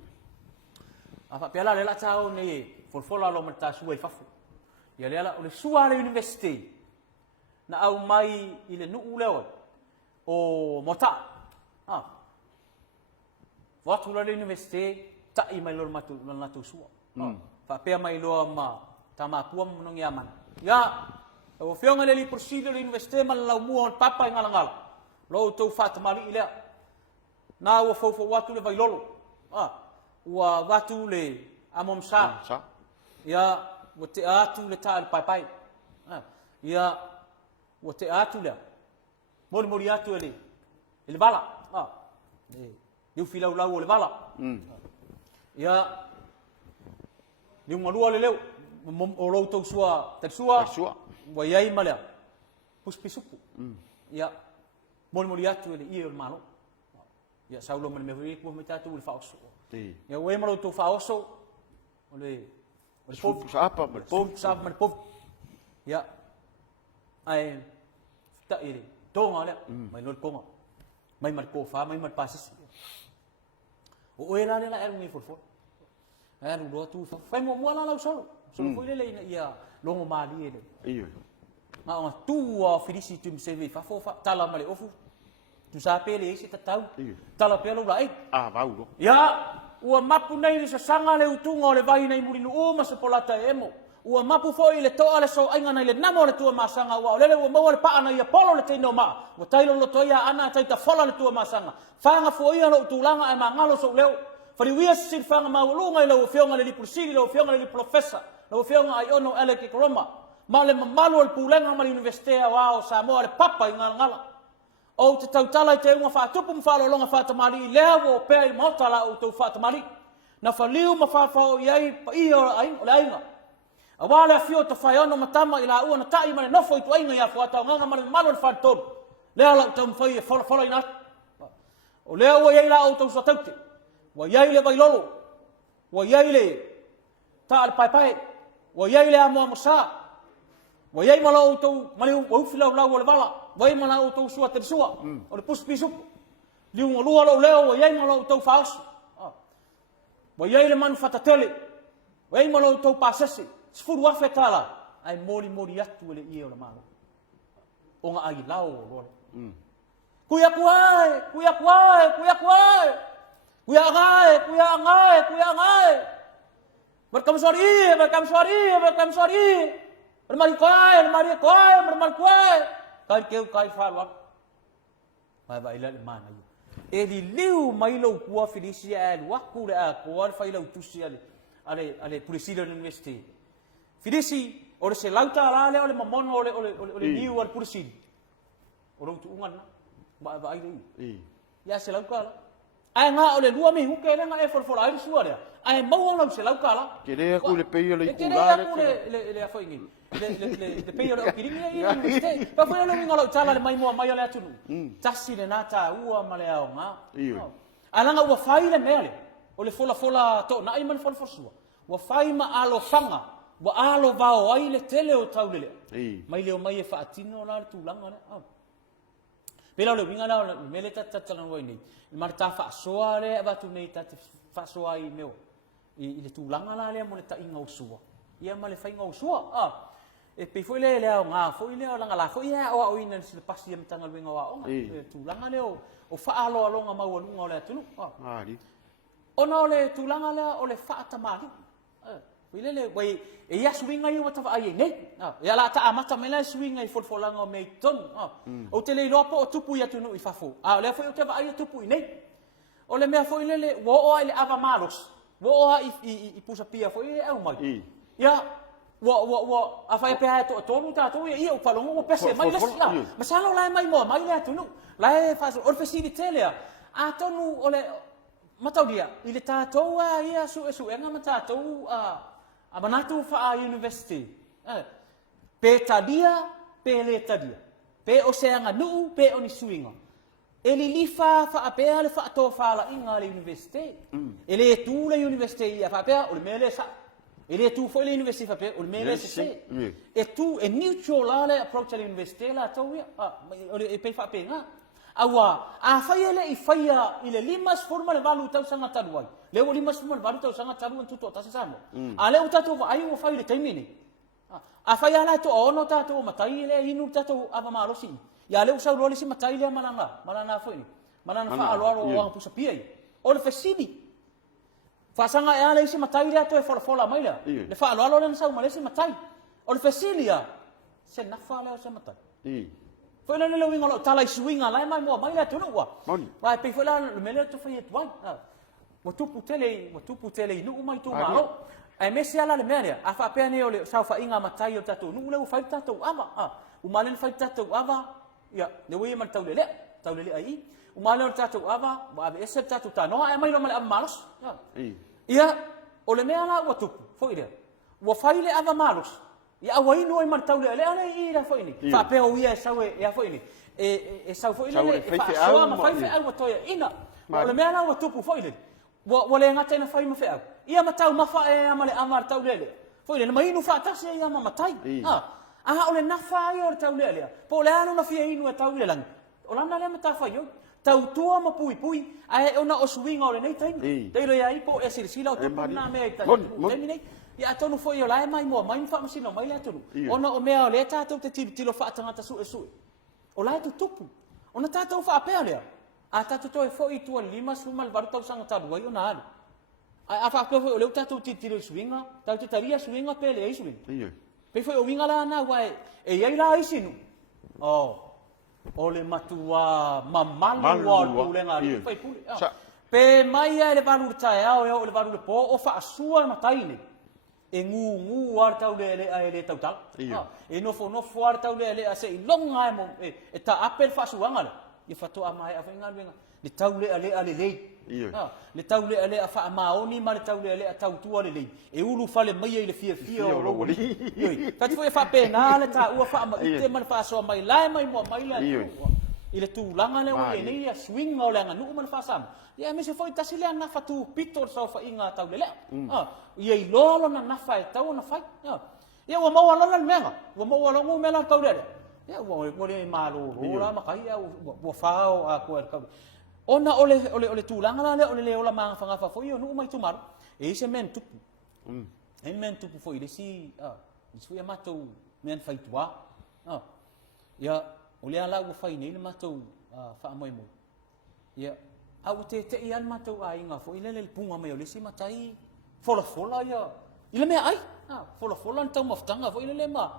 a fa pela le la tau ne fola lo mata su e fafu Ia le ala o le sua le university. Na au mai i le nuu leo o mota. Watu la le university ta i mai lor matu natu sua. Fa pe mai lo ma tama puam no ngi aman. Ya o fionga le procedure le university mal lau mu papa ngalangal. Lo to fat mali ile. Na o fo watu le vai lolo. Ua watu le amom sa. Ya o te atu le ta pai. Ya o te atu le. Mori atu ele. Ele bala. Niu filau lau o le bala. Ia niu malua le leu. O rou tau sua. Te sua. Wa iai malea. Puspisupu. Ia mori atu ele ia o le malo. Ia saulo mene mehuri kua me tatu le faoso. Ia ue malo tau faoso. O le povu. Sapa. Povu sapa mene povu. Ia ai ta ire. Tonga lea. Mai lor konga. Mai mar kofa, mai mar pasisi. O ela le la eru ngi forfo. Eru do tu fai mo mola la solo. Solo foi le ia longo mali ele. Iyo. Ma tu o filisi tu me seve fa fofa tala male ofu. Tu sa pele isi tatau. Tala pelo lai. Vau do. Ya, ua mapu nei le sanga le utunga o le vai nei murinu o ma se polata emo. Ua mapu foi le toa le so ainga nei le namo le tua masanga ua lele ua maua le paa na ia polo le teino ma. Ua tailo lo toia ana taita fola le tua masanga. Fanga foi lo tulanga e mangalo so leo. Fari wia sin fanga maulunga lo fionga le lipusili lo fionga le professor. Lo fionga ai ono ele ki koloma. Ma le malu le pulenga ma universitea wa o Samoa le papa ngala. O te tautala i te unga whaatupu mwhalolonga whaatamari lea o pea i mautala o tau whaatamari. Na whaliu ma whaafao iai pa i o le ainga. A wale a fio te whaiono matama i la ua na tai mane nofo i tu ainga ia whaatau nganga mane malo le whaatonu. Lea la tau mwhai e whala i natu. O lea ua iai la o tau sataute. Wa iai le vailolo. Wa iai le taa le pai. Wa iai le amoa masa. Wa iai malo o tau maliu wa ufilau lau o le vala. Wai mana o tau sua te sua. O le pusu pisu. Liu ngolua lo leo, wai mana o tau faosu. Wai le manu fatatele. Wai mana o tau pasese. Sfuru afe tala. Ai mori atu ele ia o le malo. O nga ai lao o lore. Kuia kuae. Berkam suari. Bermari kuae. Kai keu kai falwa. Mai vai le mana. E di liu mai lo kua filisi al waku le a ko fai lo tusi ale pulisilo university. Filisi o se lauta la le o le mamono o le liu al pulisilo. O ro tu ungan. Vai le. Ya se lauka. Ai nga o le lua mi huke le nga e for ai suare. Ai mau lo se lauka la. Kere ku le peio le kula le afo ingi. Le peio o kiringa i university. Pa foi lo minga lo tala le mai mo mai le atu. Tasi le nata ua male au nga. Alanga ua fai le mele. O le fola to na i man fola sua. Ua fai ma alo fanga. Ua alo vao ai le tele o taulele. Mai le o mai e faatino la tu langa le. Pela le winga la mele tata na wai ni. Marta fa soa le va tu nei tata fa soa i meo. I le tu langa la le mo le ta inga usua. Ia ma le fai inga usua. E pe foi le nga foi le langa la foi ia o ina se pasi am tanga winga wa o tu langa le o fa alo alonga ma o lunga le tunu ri ono le tu langa le o le fa tamali foi le wai e ia swinga i wata ai nei ia la ta amata mela swinga i folfolanga o meiton o te le lopo o tupu ia tunu i fafo le foi o te vai tupu i nei o le mea foi le wo o le ava malos wo o i pusa pia foi e au mai ia wo afai pe ha to nu ta to ia o palongo o pese mai la ma salo la mai mo mai la tunu la e fa o facility le a tonu o le mataudia ile ta to ia su enga mata to a manatu fa university pe tadia pe le tadia pe o se anga nu pe o ni suinga ele lifa fa apea le fa to fa la inga le university ele tu le university ia fa apea o le mele sa ele tu foi le university fa pe o le mele se e tu e neutral approach le university la to ia e pe fa pe nga awa a fai ele I faia ile limas forma le valu tau sanga taruai le o limas forma le valu tau sanga taruan tu to ta sa mo a le o tatu ai o fai le taimini A fai ala to ono tatou matai le inu tatou ava malosi. Ya le usau lole si matai le malanga foi ni. Malanga fa alo o pusa piai. O le fesini. Fa sanga e ala isi matai le to e fola mai le fa alo le sau malesi matai. O le fesilia se nafa le se matai. Foi na le winga lo tala swinga lai mai mo mai le tunu wa. Vai pe foi la le mele to foi tuai. Mo tupu tele inu mai tu malo. Ai mesi ala le mele a fa pe ne o le sau fa inga matai o tatu nu le fa tatu ama. O malen fa tatu ava ya le wi mal tau le ai. O malen tatu ava ba ave ese tatu ta no ai mai no mal malos. Ia o le mele o tupu foi le. Wo fai le ava malos. Ya awai no mar tau le ana I la foi ni. Fa pe o ia sau e foi ni. E sau foi le fa so ma fai fe au to ina. O le mele o tupu foi le. Wo le ngata na fai ma fe au. Ia matau mafa e amale amar tau le. Foi le mai no fa tasi ia ma matai. O le nafa i o tau le. Po le anu na fia inu e tau le lang. O lana le mata fai yo. Tau tua ma pui. Ai ona o swinga o le nei tai. Dei lo ia I po e silsila o tupu na me tai. Dei ia tonu foi o lai mai mo mai fa masino mai la tonu. Ona o mea o le tatou te tilo fa tangata su e su. O lai tu tupu. Ona tatou fa apea le. A tatou to e foi tu lima suma al bartau sanga tabu ai ona alu. A fa apea foi o le tatou tilo swinga, tau te taria swinga pe le swinga. Pe foi o winga la na wai e ia la isinu. O le matua mamalu o tu le ngari foi puli. Pe mai le balu tae o le balu po o fa asua matai ni. E ngu ar tau le ai le tau tau. E no fo ar tau le a se longa mo e ta apel fa suanga le. Ia fa to mai a venga venga. Le tau le ale le. Le tau le ale a fa maoni ma le tau le ale a tau tua le. E ulu fa le mai le fia o lo li. Fa foi fa pena le ta u fa ma te ma fa so mai lai mai mo mai la. I le tu langa le o nei a swing o le nganu ma fa sam. Ia me se foi tasile na fa tu pitor so fa inga tau le. Ia I lolo na fa e tau na fai. Ia wa mau ala le menga. Wa mau ala ngu mela tau le. Ia wa le malo ora ma kai wa fa o a ko ka. Ona ole tu langa le ole le ola ma fa fa foi no mai tu mar. E se men tupu. E men tupu foi le si Isu ia matou men fai tua. Ia ole ala u fai nei le matou fa moi mo. Ia au te ian matou a inga foi le punga mai ole si matai fola ia. Ile me ai. Fola tau maftanga foi le ma.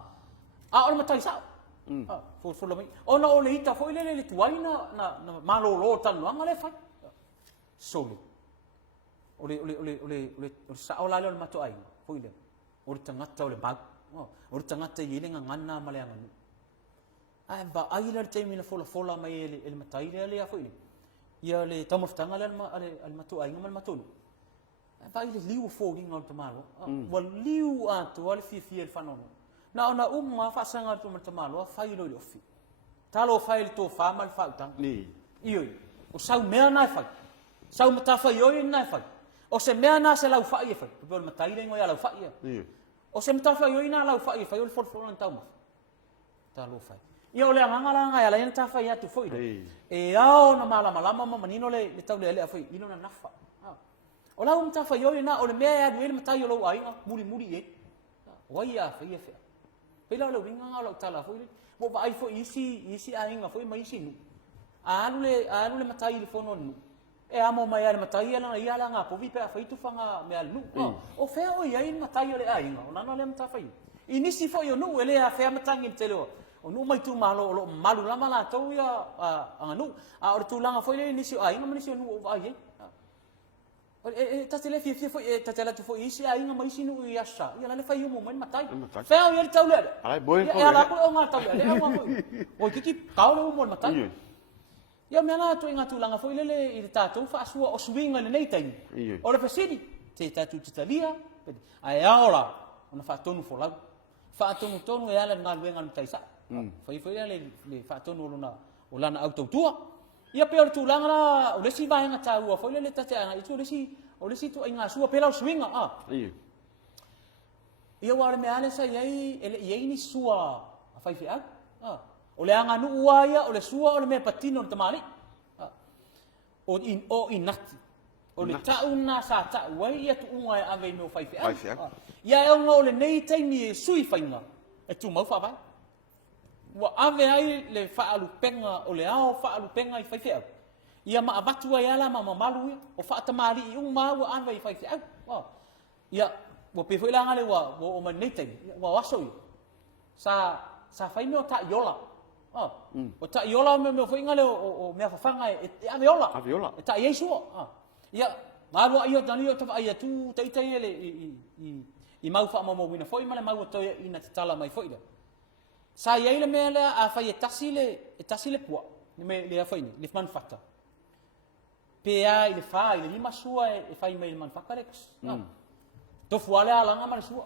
Ole matai sa. Fola mai. Ona ole ita foi le tuaina na malolo tanu anga le fai. Solo. Ole sa ola le matou ai foi le. Ole tangata ole bag. Ole tangata I le ngana male anga. Ai ba ai le te mina fola mai ele matai le foi le. Ia le tamaftanga le al matou ai ngal matou. Ba ile liu fo ringa o tamalo. Wa liu atu ale fi el fanono. Na ona umma fa sanga tu tamalo fa ilo le ofi. Talo fa il to fa mal fa tang. Ni. Io. O sau mea na fa. Sau mata fa yo na fa. O se mea na se lau fa ia fa. Pe matai le ngoia lau fa ia. O se mata fa yo na lau fa ia fa yo le fol lan tau. Talo fa. Ia ole nganga nga ia le ta fa ia tu foi. E ao na malama manino le tau le foi. Ino na nafa. O la umta fa yo na o le mea ya duele matai lo ai muri e. O ia fa ia fa. Pela lo winga lo tala foi. Mo ba ai foi isi ai nga foi mai sinu. Anu le matai le fono nu. E amo mai ale matai ala ia la nga po vi pe fa itu fa nga me al nu. O fe o ia in matai le ai nga. O na no le mta fa. Inisi foi yo nu ele a fe matangi telo. O nu mai tu malo lo malu lama la tau ia anu. O tu langa foi le inisi ai nga manisi nu o vai. Tatele fi foi tatela tu foi isi ai nga mai sinu ia sa. Ia le fai mo mai matai. Fa ia tau le. Ai boi. Ia la ko o nga tau le. O foi. O kiki tau le mo matai. Ia me ala tu inga tu langa foi le I tatu fa sua o swinga le nei tai. O le fasidi te tatu titalia. Ai aola ona fa tonu fo lau. Fa tonu e ala ngal wenga tai sa. Foi le fa tonu lona o lana auto tua. Ia pe o tu langa o le si vai nga tau foi le tate anga itu le si tu inga sua pe lau swinga Ia wa me ale sa iai ele iai ni sua fai fi o le anga nu uaia o le sua o le me patino tamali o inati O le ta'u na sa ta'u wai ia tu unga e ave no fai Fai fe. feau. Ia e onga o le nei taimi e sui whainga. E tu mau whawai. Wa ave ai le whaalupenga o le ao whaalupenga i fai fe. Ia ma avatu ai ala ma mamalu o whaatamari i unga wa ave i fai fe. Ia wa pe foi langa le wa o ma nei taimi. Wa waso i. Sa fai no ta yola. O ta yola me foi ngale o me afanga e ave yola. Ave yola. E ta yesu. Ia malu ai o tani o ta ai tu tai tai ele I mau fa mo wina foi male mau to ina tala mai foi. Sa ia le me le a fai tasile pua. Me le fai ni le man fata. Pe ai le fa le lima sua e fai mai man fakarex. To fuale alanga mal sua.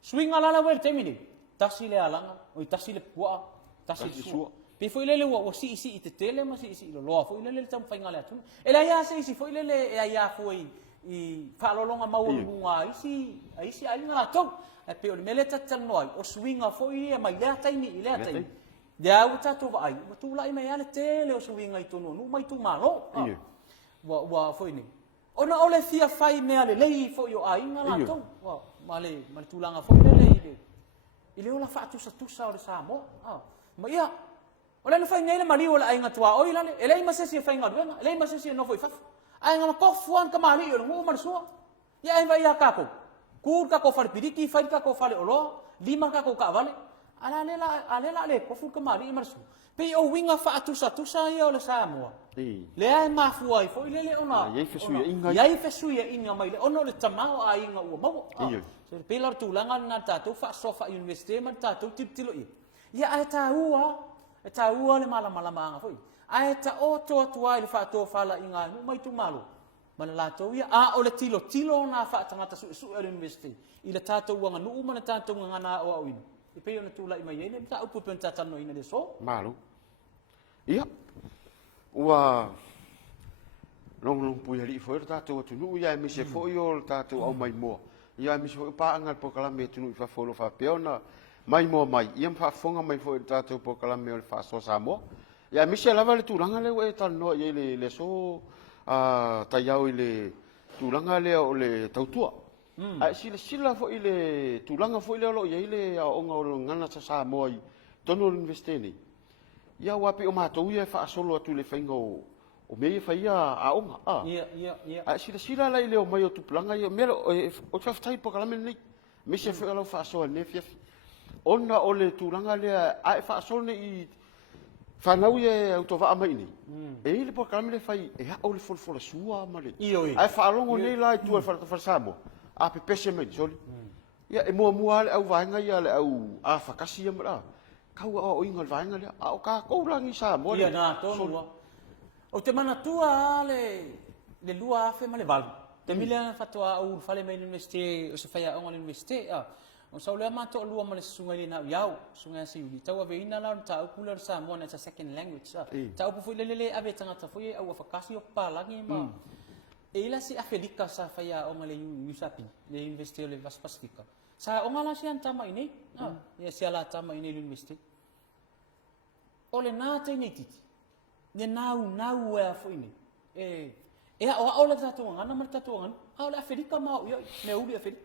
Swing ala la wel temini. Tasile alanga o tasile pua tasile sua. Pe foi lele o si i te tele ma si lo foi lele tam fai ngale atu. Ela ia si foi lele e ia foi I whalolonga maurunga aisi ai ngā tau. E pe o le mele tatanoi, o swinga foi e mai lea taimi I lea taimi. Dea au tatou wa ai, ma tu lai mai ale tele o swinga I tono, nu mai tu malo. Wa foi ni. Ona ole fia fai mea le lei foi o ai ngā tau. Ma le tūlanga foi le lei. I le ola whaatusa o le Samoa. Ma ia, o le fai ngeile mari o le ai ngatua oi lale, e lei masesi e fai ngā ruenga, e lei masesi e no foi fafu. Ai ngana kofuan ka mali o ngu marsua ya ai vai kako kur ka ko fal piriki fai ka ko fal olo lima ka ko ka vale ala le kofu ka mali marsu pe o winga fa tusa ia o le Samoa le ai mafu ai foi le ona ia fesuia inga mai le ono le tamao ai inga o mau se pe lar tu langa na tatu fa sofa university man tatu tiptilo ia ai ta ua le mala anga foi ai ta o to ai le fa to fala inga nu mai tu malo mana la to ia o le tilo na fa tanga ta su e university I le tato wanga nu mana tato ngana o awin I pe ona tu lai mai ele ta upu pen tata no ina le so malo ia ua long pu ali foi tato tu nu ia mi se foi o tato au mai mo ia mi se pa anga Polokalame tu nu fa folo fa peona mai mo mai ia fa fonga mai foi tato Polokalame o fa so Samoa ia mi se lava le tulanga le e tal no ia le so tai au I le tulanga le o le tautua ai sila fo I le tulanga fo I le lo ia le o nga o ngana sa Samoa I tono university ni ia wapi o matou ia fa solo atu le fainga o me fa ia a onga ia ai sila la ile o mai o tupulanga ia me o fa tai Polokalame ni me se fa lo fa so ne fia ona o le tulanga le ai fa so ne I Whanau e au tō waa mai ni. E le Polokalame le whai, e hao le folfola sua ma le. Ai whaalongo nei lai tua whara Samoa. A pe pese mai, soli. Ia, e mua le au vaenga ia le au a whakasi ia mara. Kau a o inga le vaenga le, a o ka kourangi Samoa. Ia nā tōnua. O te mana tua le lua afe ma le valu. Te mile ana whatua au whale mai universite, o se whaia onga universite, o sau lea mato lua ma le sungai na iau sungai si uli tau ave ina la ta upu le Samoa na second language ta upu foi lele ave tangata foi au fakasi o palangi ma e ila si Afrika sa faia o male usapi le university le Pacifica sa o ngala si anta mai nei ya si ala ta mai nei university o le na te nei titi ne nau e foi nei e o le tatuanga na mar tatuanga o le Afrika ma o ne uli Afrika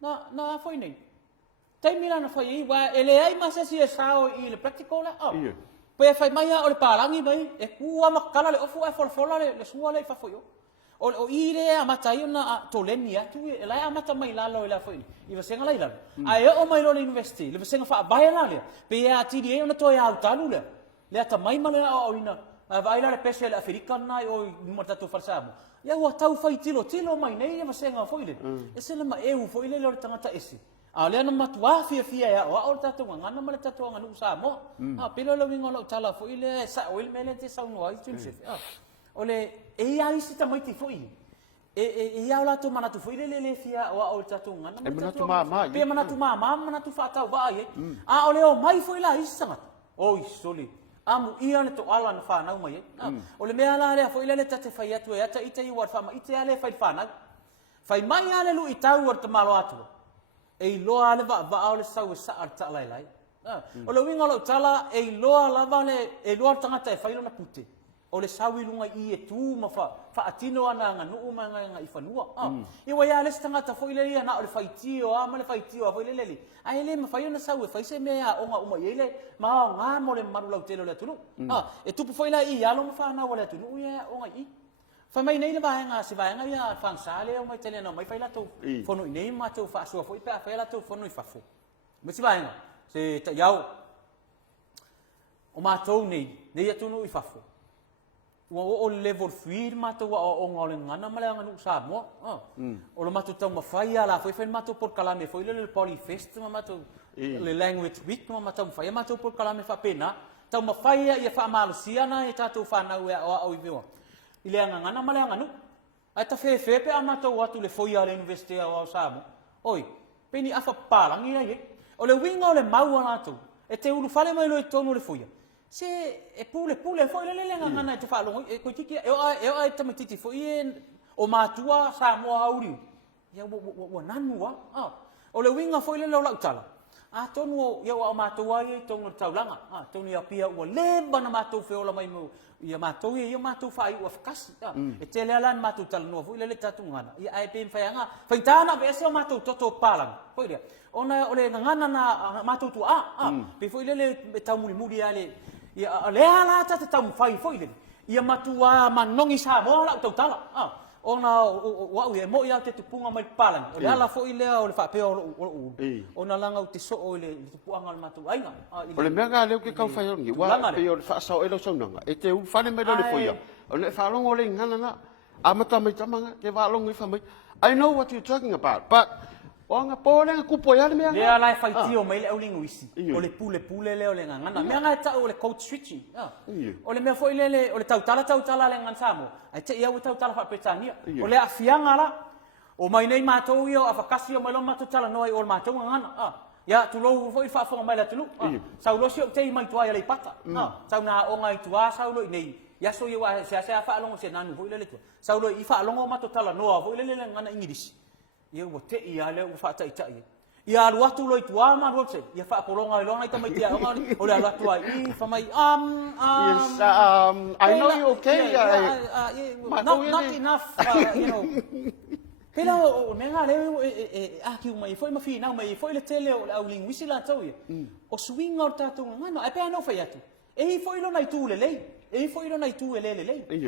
na foi nei. Tai mira na foi wa ele ai masa si sao I le practical la. Pe fai mai o le palangi mai e kua makala le ofu e folfola le sua le fa foi. O ire a matai na tolenia tu e la a mata mai la lo la foi. I va senga la ila. Ai o mai lo le university. Le senga fa bai la le. Pe a ti die ona to ya utalu le. Le ata mai male o ina. Vai la le pese le African nai o mata tu farsamo. Ia ua tau fai tilo mai nei e senga foi le. E se le ma eu foi le tangata ese. A le na matua fia ia o tatu ngana ma le tatu ngana Samoa. Pelo lo wingo lo tala foi le sa o il mele te sa no ai tunse. O le e ai si tamai ti foi. E ia la to mana tu foi le fia o tatu ngana. E mana tu mama. Pe mana tu mama mana tu fa tau vai. O le o mai foi la isa. Oi soli. Amu ia le to ala na fa na mai. O le mea la le foi le tate fai atu e ata ite I war fa ma ite ale fai fa na. Fai mai ale lu I tau war te malo atu. E loa le va o le sau sa ar ta lai. O le winga lo tala e loa lava le e loa tangata e fai lo na pute. o le sawi lunga I e tu ma fa atino ana aganu'u ma nga I fanua ia wa ia le tangata foi le ia na o le faitio ma le faitio foi le ai le ma fai ona sau e fai se mea onga uma ia le ma nga mo le maru lau telo le tunu e tupu foi la I alo ma fa na wala tunu ia onga I fa mai nei le vaenga se vaenga ia fa sale o mai tele no mai fai la tu fono nei ma tu fa so foi pa fa la tu fono I fa fo me se vaenga se ta yau o ma tou nei atunu I fa fo o level 3 matou o ngole ngana male nganu Samoa o le matou tau mafai ala foi matou Polokalame foi le polyfest matou le language week matou mafai matou Polokalame fa pena tau mafai ia fa malusia na e tatou fa na o ivewa ile ngana male nganu ai ta fe pe matou atu le foi ala university o Samoa oi peni afa palangi ia o le winga o le mau ana tu e te ulu fale mai lo tonu le foi se e pule foi le ngana te fa longo e ko tiki e ai tamatiti foi o matua Samoa auri ia wa nanua o le winga foi le lo tala tonu ia o matua ia tonu taulanga tonu ia pia o leba na matou fe ola mai mo ia matou fa I o fakasi e te le ala matou tala no foi le tatu ngana ia ai pe faianga faitana be se o matou toto palang foi le ona o le ngana na matou tu pe foi le tau muri ale ia le ala ta tau fai foi le ia matua manongi Samoa la tau tala ona wa e mo ia te tupunga mai palan o le ala foi le o le fa pe o ona langa o te so o le tupunga le matua ainga o le mega le ke kau fai ngi wa pe o fa so e lo sonanga e te u fa le me le foi o le fa longo le ngana na amata mai tamanga te va longo I fa mai I know what you're talking about but o nga pole nga kupo ya le mea le ala fai tio mai le aulingo isi o le pule le o le ngana mea nga ta o le code switching o le mea foi le o le tautala le ngan Samoa ai te ia o tautala fa petania o le afianga la o mai nei matou io afakasi o mai lo matou tala noi o matou ngana ya tu lo foi fa mai la tulu sau lo si o te mai tua le pata sau na o ngai tua sau lo nei ya so yo se fa longo se nanu foi le tua sau lo I fa longo matou tala no foi le ngana ingidisi ia o te ia le o fa tai tai ia lu atu loi tua ma roche ia fa polonga longa I tamai tia o le ala tua I fa mai yes I know you okay not enough you know pela o menga le ki mai foi ma fina mai foi le tele o linguisi la tau ia o swing o tatu ngana e pe no fa atu e foi lo nai tu le lei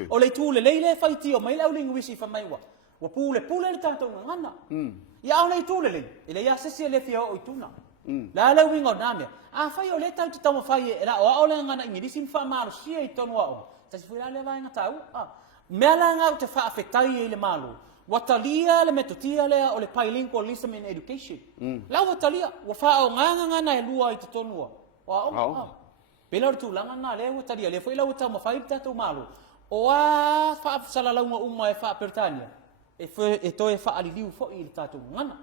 o le tu le lei le fai tio mai le linguisi fa mai wa pule le tatou ngana ia au nei tulele ile ia sesi le fia o ituna la le wingo name fai o le tau tau fai e la o le ngana ingidisi fa malu sia I tonu o tasi foi le vai ngatau me la nga te fa afetai le malu watalia le metotia le o le bilingualism in education la watalia wa fa o ngana e lua I te tonu o pela tu langa na le watalia le foi la tau fai tatou malu o fa sala la uma e fa pertania e toi fa aliliu fo I tatu ngana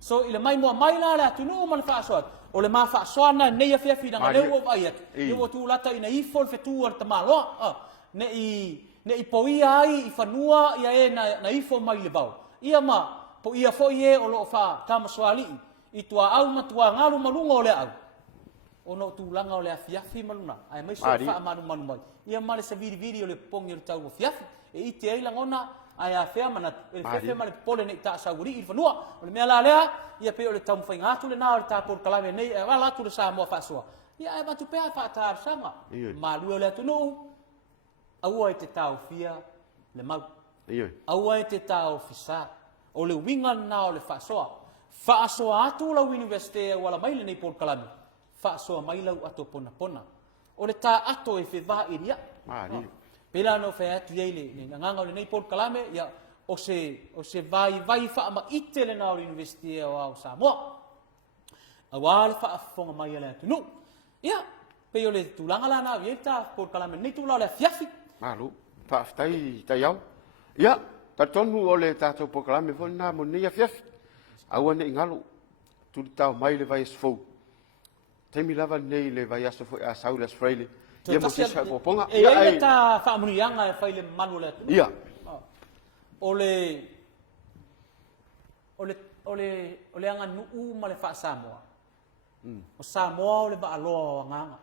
so ile mai mo mai la tu no mal fa so o le ma fa so na nei fa fi na le o vai e o tu lata ina I fol fe tu ar tamalo nei poia ai I fanua ia e na I fo mai le bau ia ma po ia fo ie o lo fa tama swali I tua au matua ngalu malunga o le au o no tu langa o le afiafi maluna ai mai so fa manu mai ia ma le se vidi o le pongi o tau fiafi e I te ai langona ai a fea mana fe mana pole nei ta sauri I fanua o le mea la lea ia pe o le tau fai ngatu le na o le ta Polokalame nei e wala tu le Samoa fa soa ia e batu pe fa ta sanga ma lu le tu no au ai te tau fia le mau au ai te tau fisa o le winga na o le fa soa atu la university wala mai le nei Polokalame fa soa mai lau ato pona o le ta ato e fe va iria pela no fe atu ye le nganga le nei Polokalame ia o se vai fa ma ite le na o university o Samoa awal fa fonga mai le tu no ia pe o le tulanga la na ye ta Polokalame nei tu la le fiafi malu fa ftai ta yau ia ta tonu o le tatou Polokalame fo na mo nei fiafi aua nei ngalu tu tau mai le vai sfo temi lava nei le vai aso fo a Saudi Australia ia mo se fa ponga ia ta fa munianga e fai le manu le ia o le aganu'u ma le fa Samoa o Samoa o le va aloa o nganga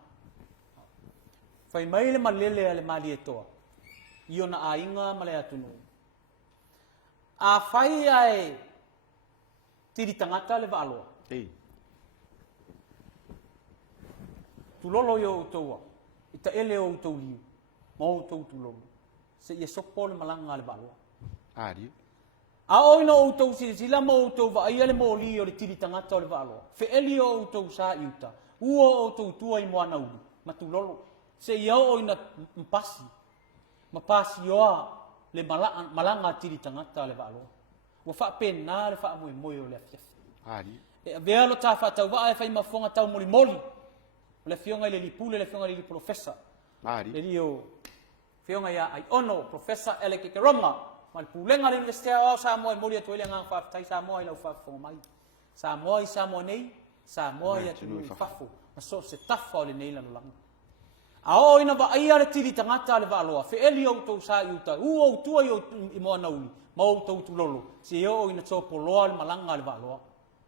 fai mai le malele le mali e toa Io na ainga ma le atunu. A fai ai tiri tangata le valoa. Tulolo yo utoa. Ita ele o utou liu. Mo utou tulolo. Se ia sopo le malanga le valoa. A oina o utou sila mo utou va ia le mo li o le tiri tangata o le valoa. Fe eli o utou sa iuta. Ua o utou tua i moana ulu. Ma tulolo. Se ia oina mpasi. Mapasi oa le malanga tiri tangata le valoa. Wa fa pena le fa moe o le afiafi. E vea lo ta fa tau va e fai mafonga tau moli. Le fionga le lipule le fionga le professor. Le io fionga ia ai ono professor ele ke ronga. Mal pulenga le università o Samoa moli atu ele nga fa tai Samoa ila fa fo mai. Samoa nei Samoa ia tu fafo. So se tafa le nei la lang. A o ina va ia le tiri tangata le valoa. Fe eli o to sa yuta. U o tua yo i mo na uli. Mo to tu lolo. Se yo ina to poloa le malanga le valoa.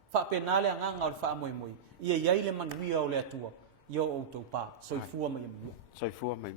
Fa penale anga o fa moi. Ia le manuia o le atua. Yo o to pa. Soifua mai. Soifua mai.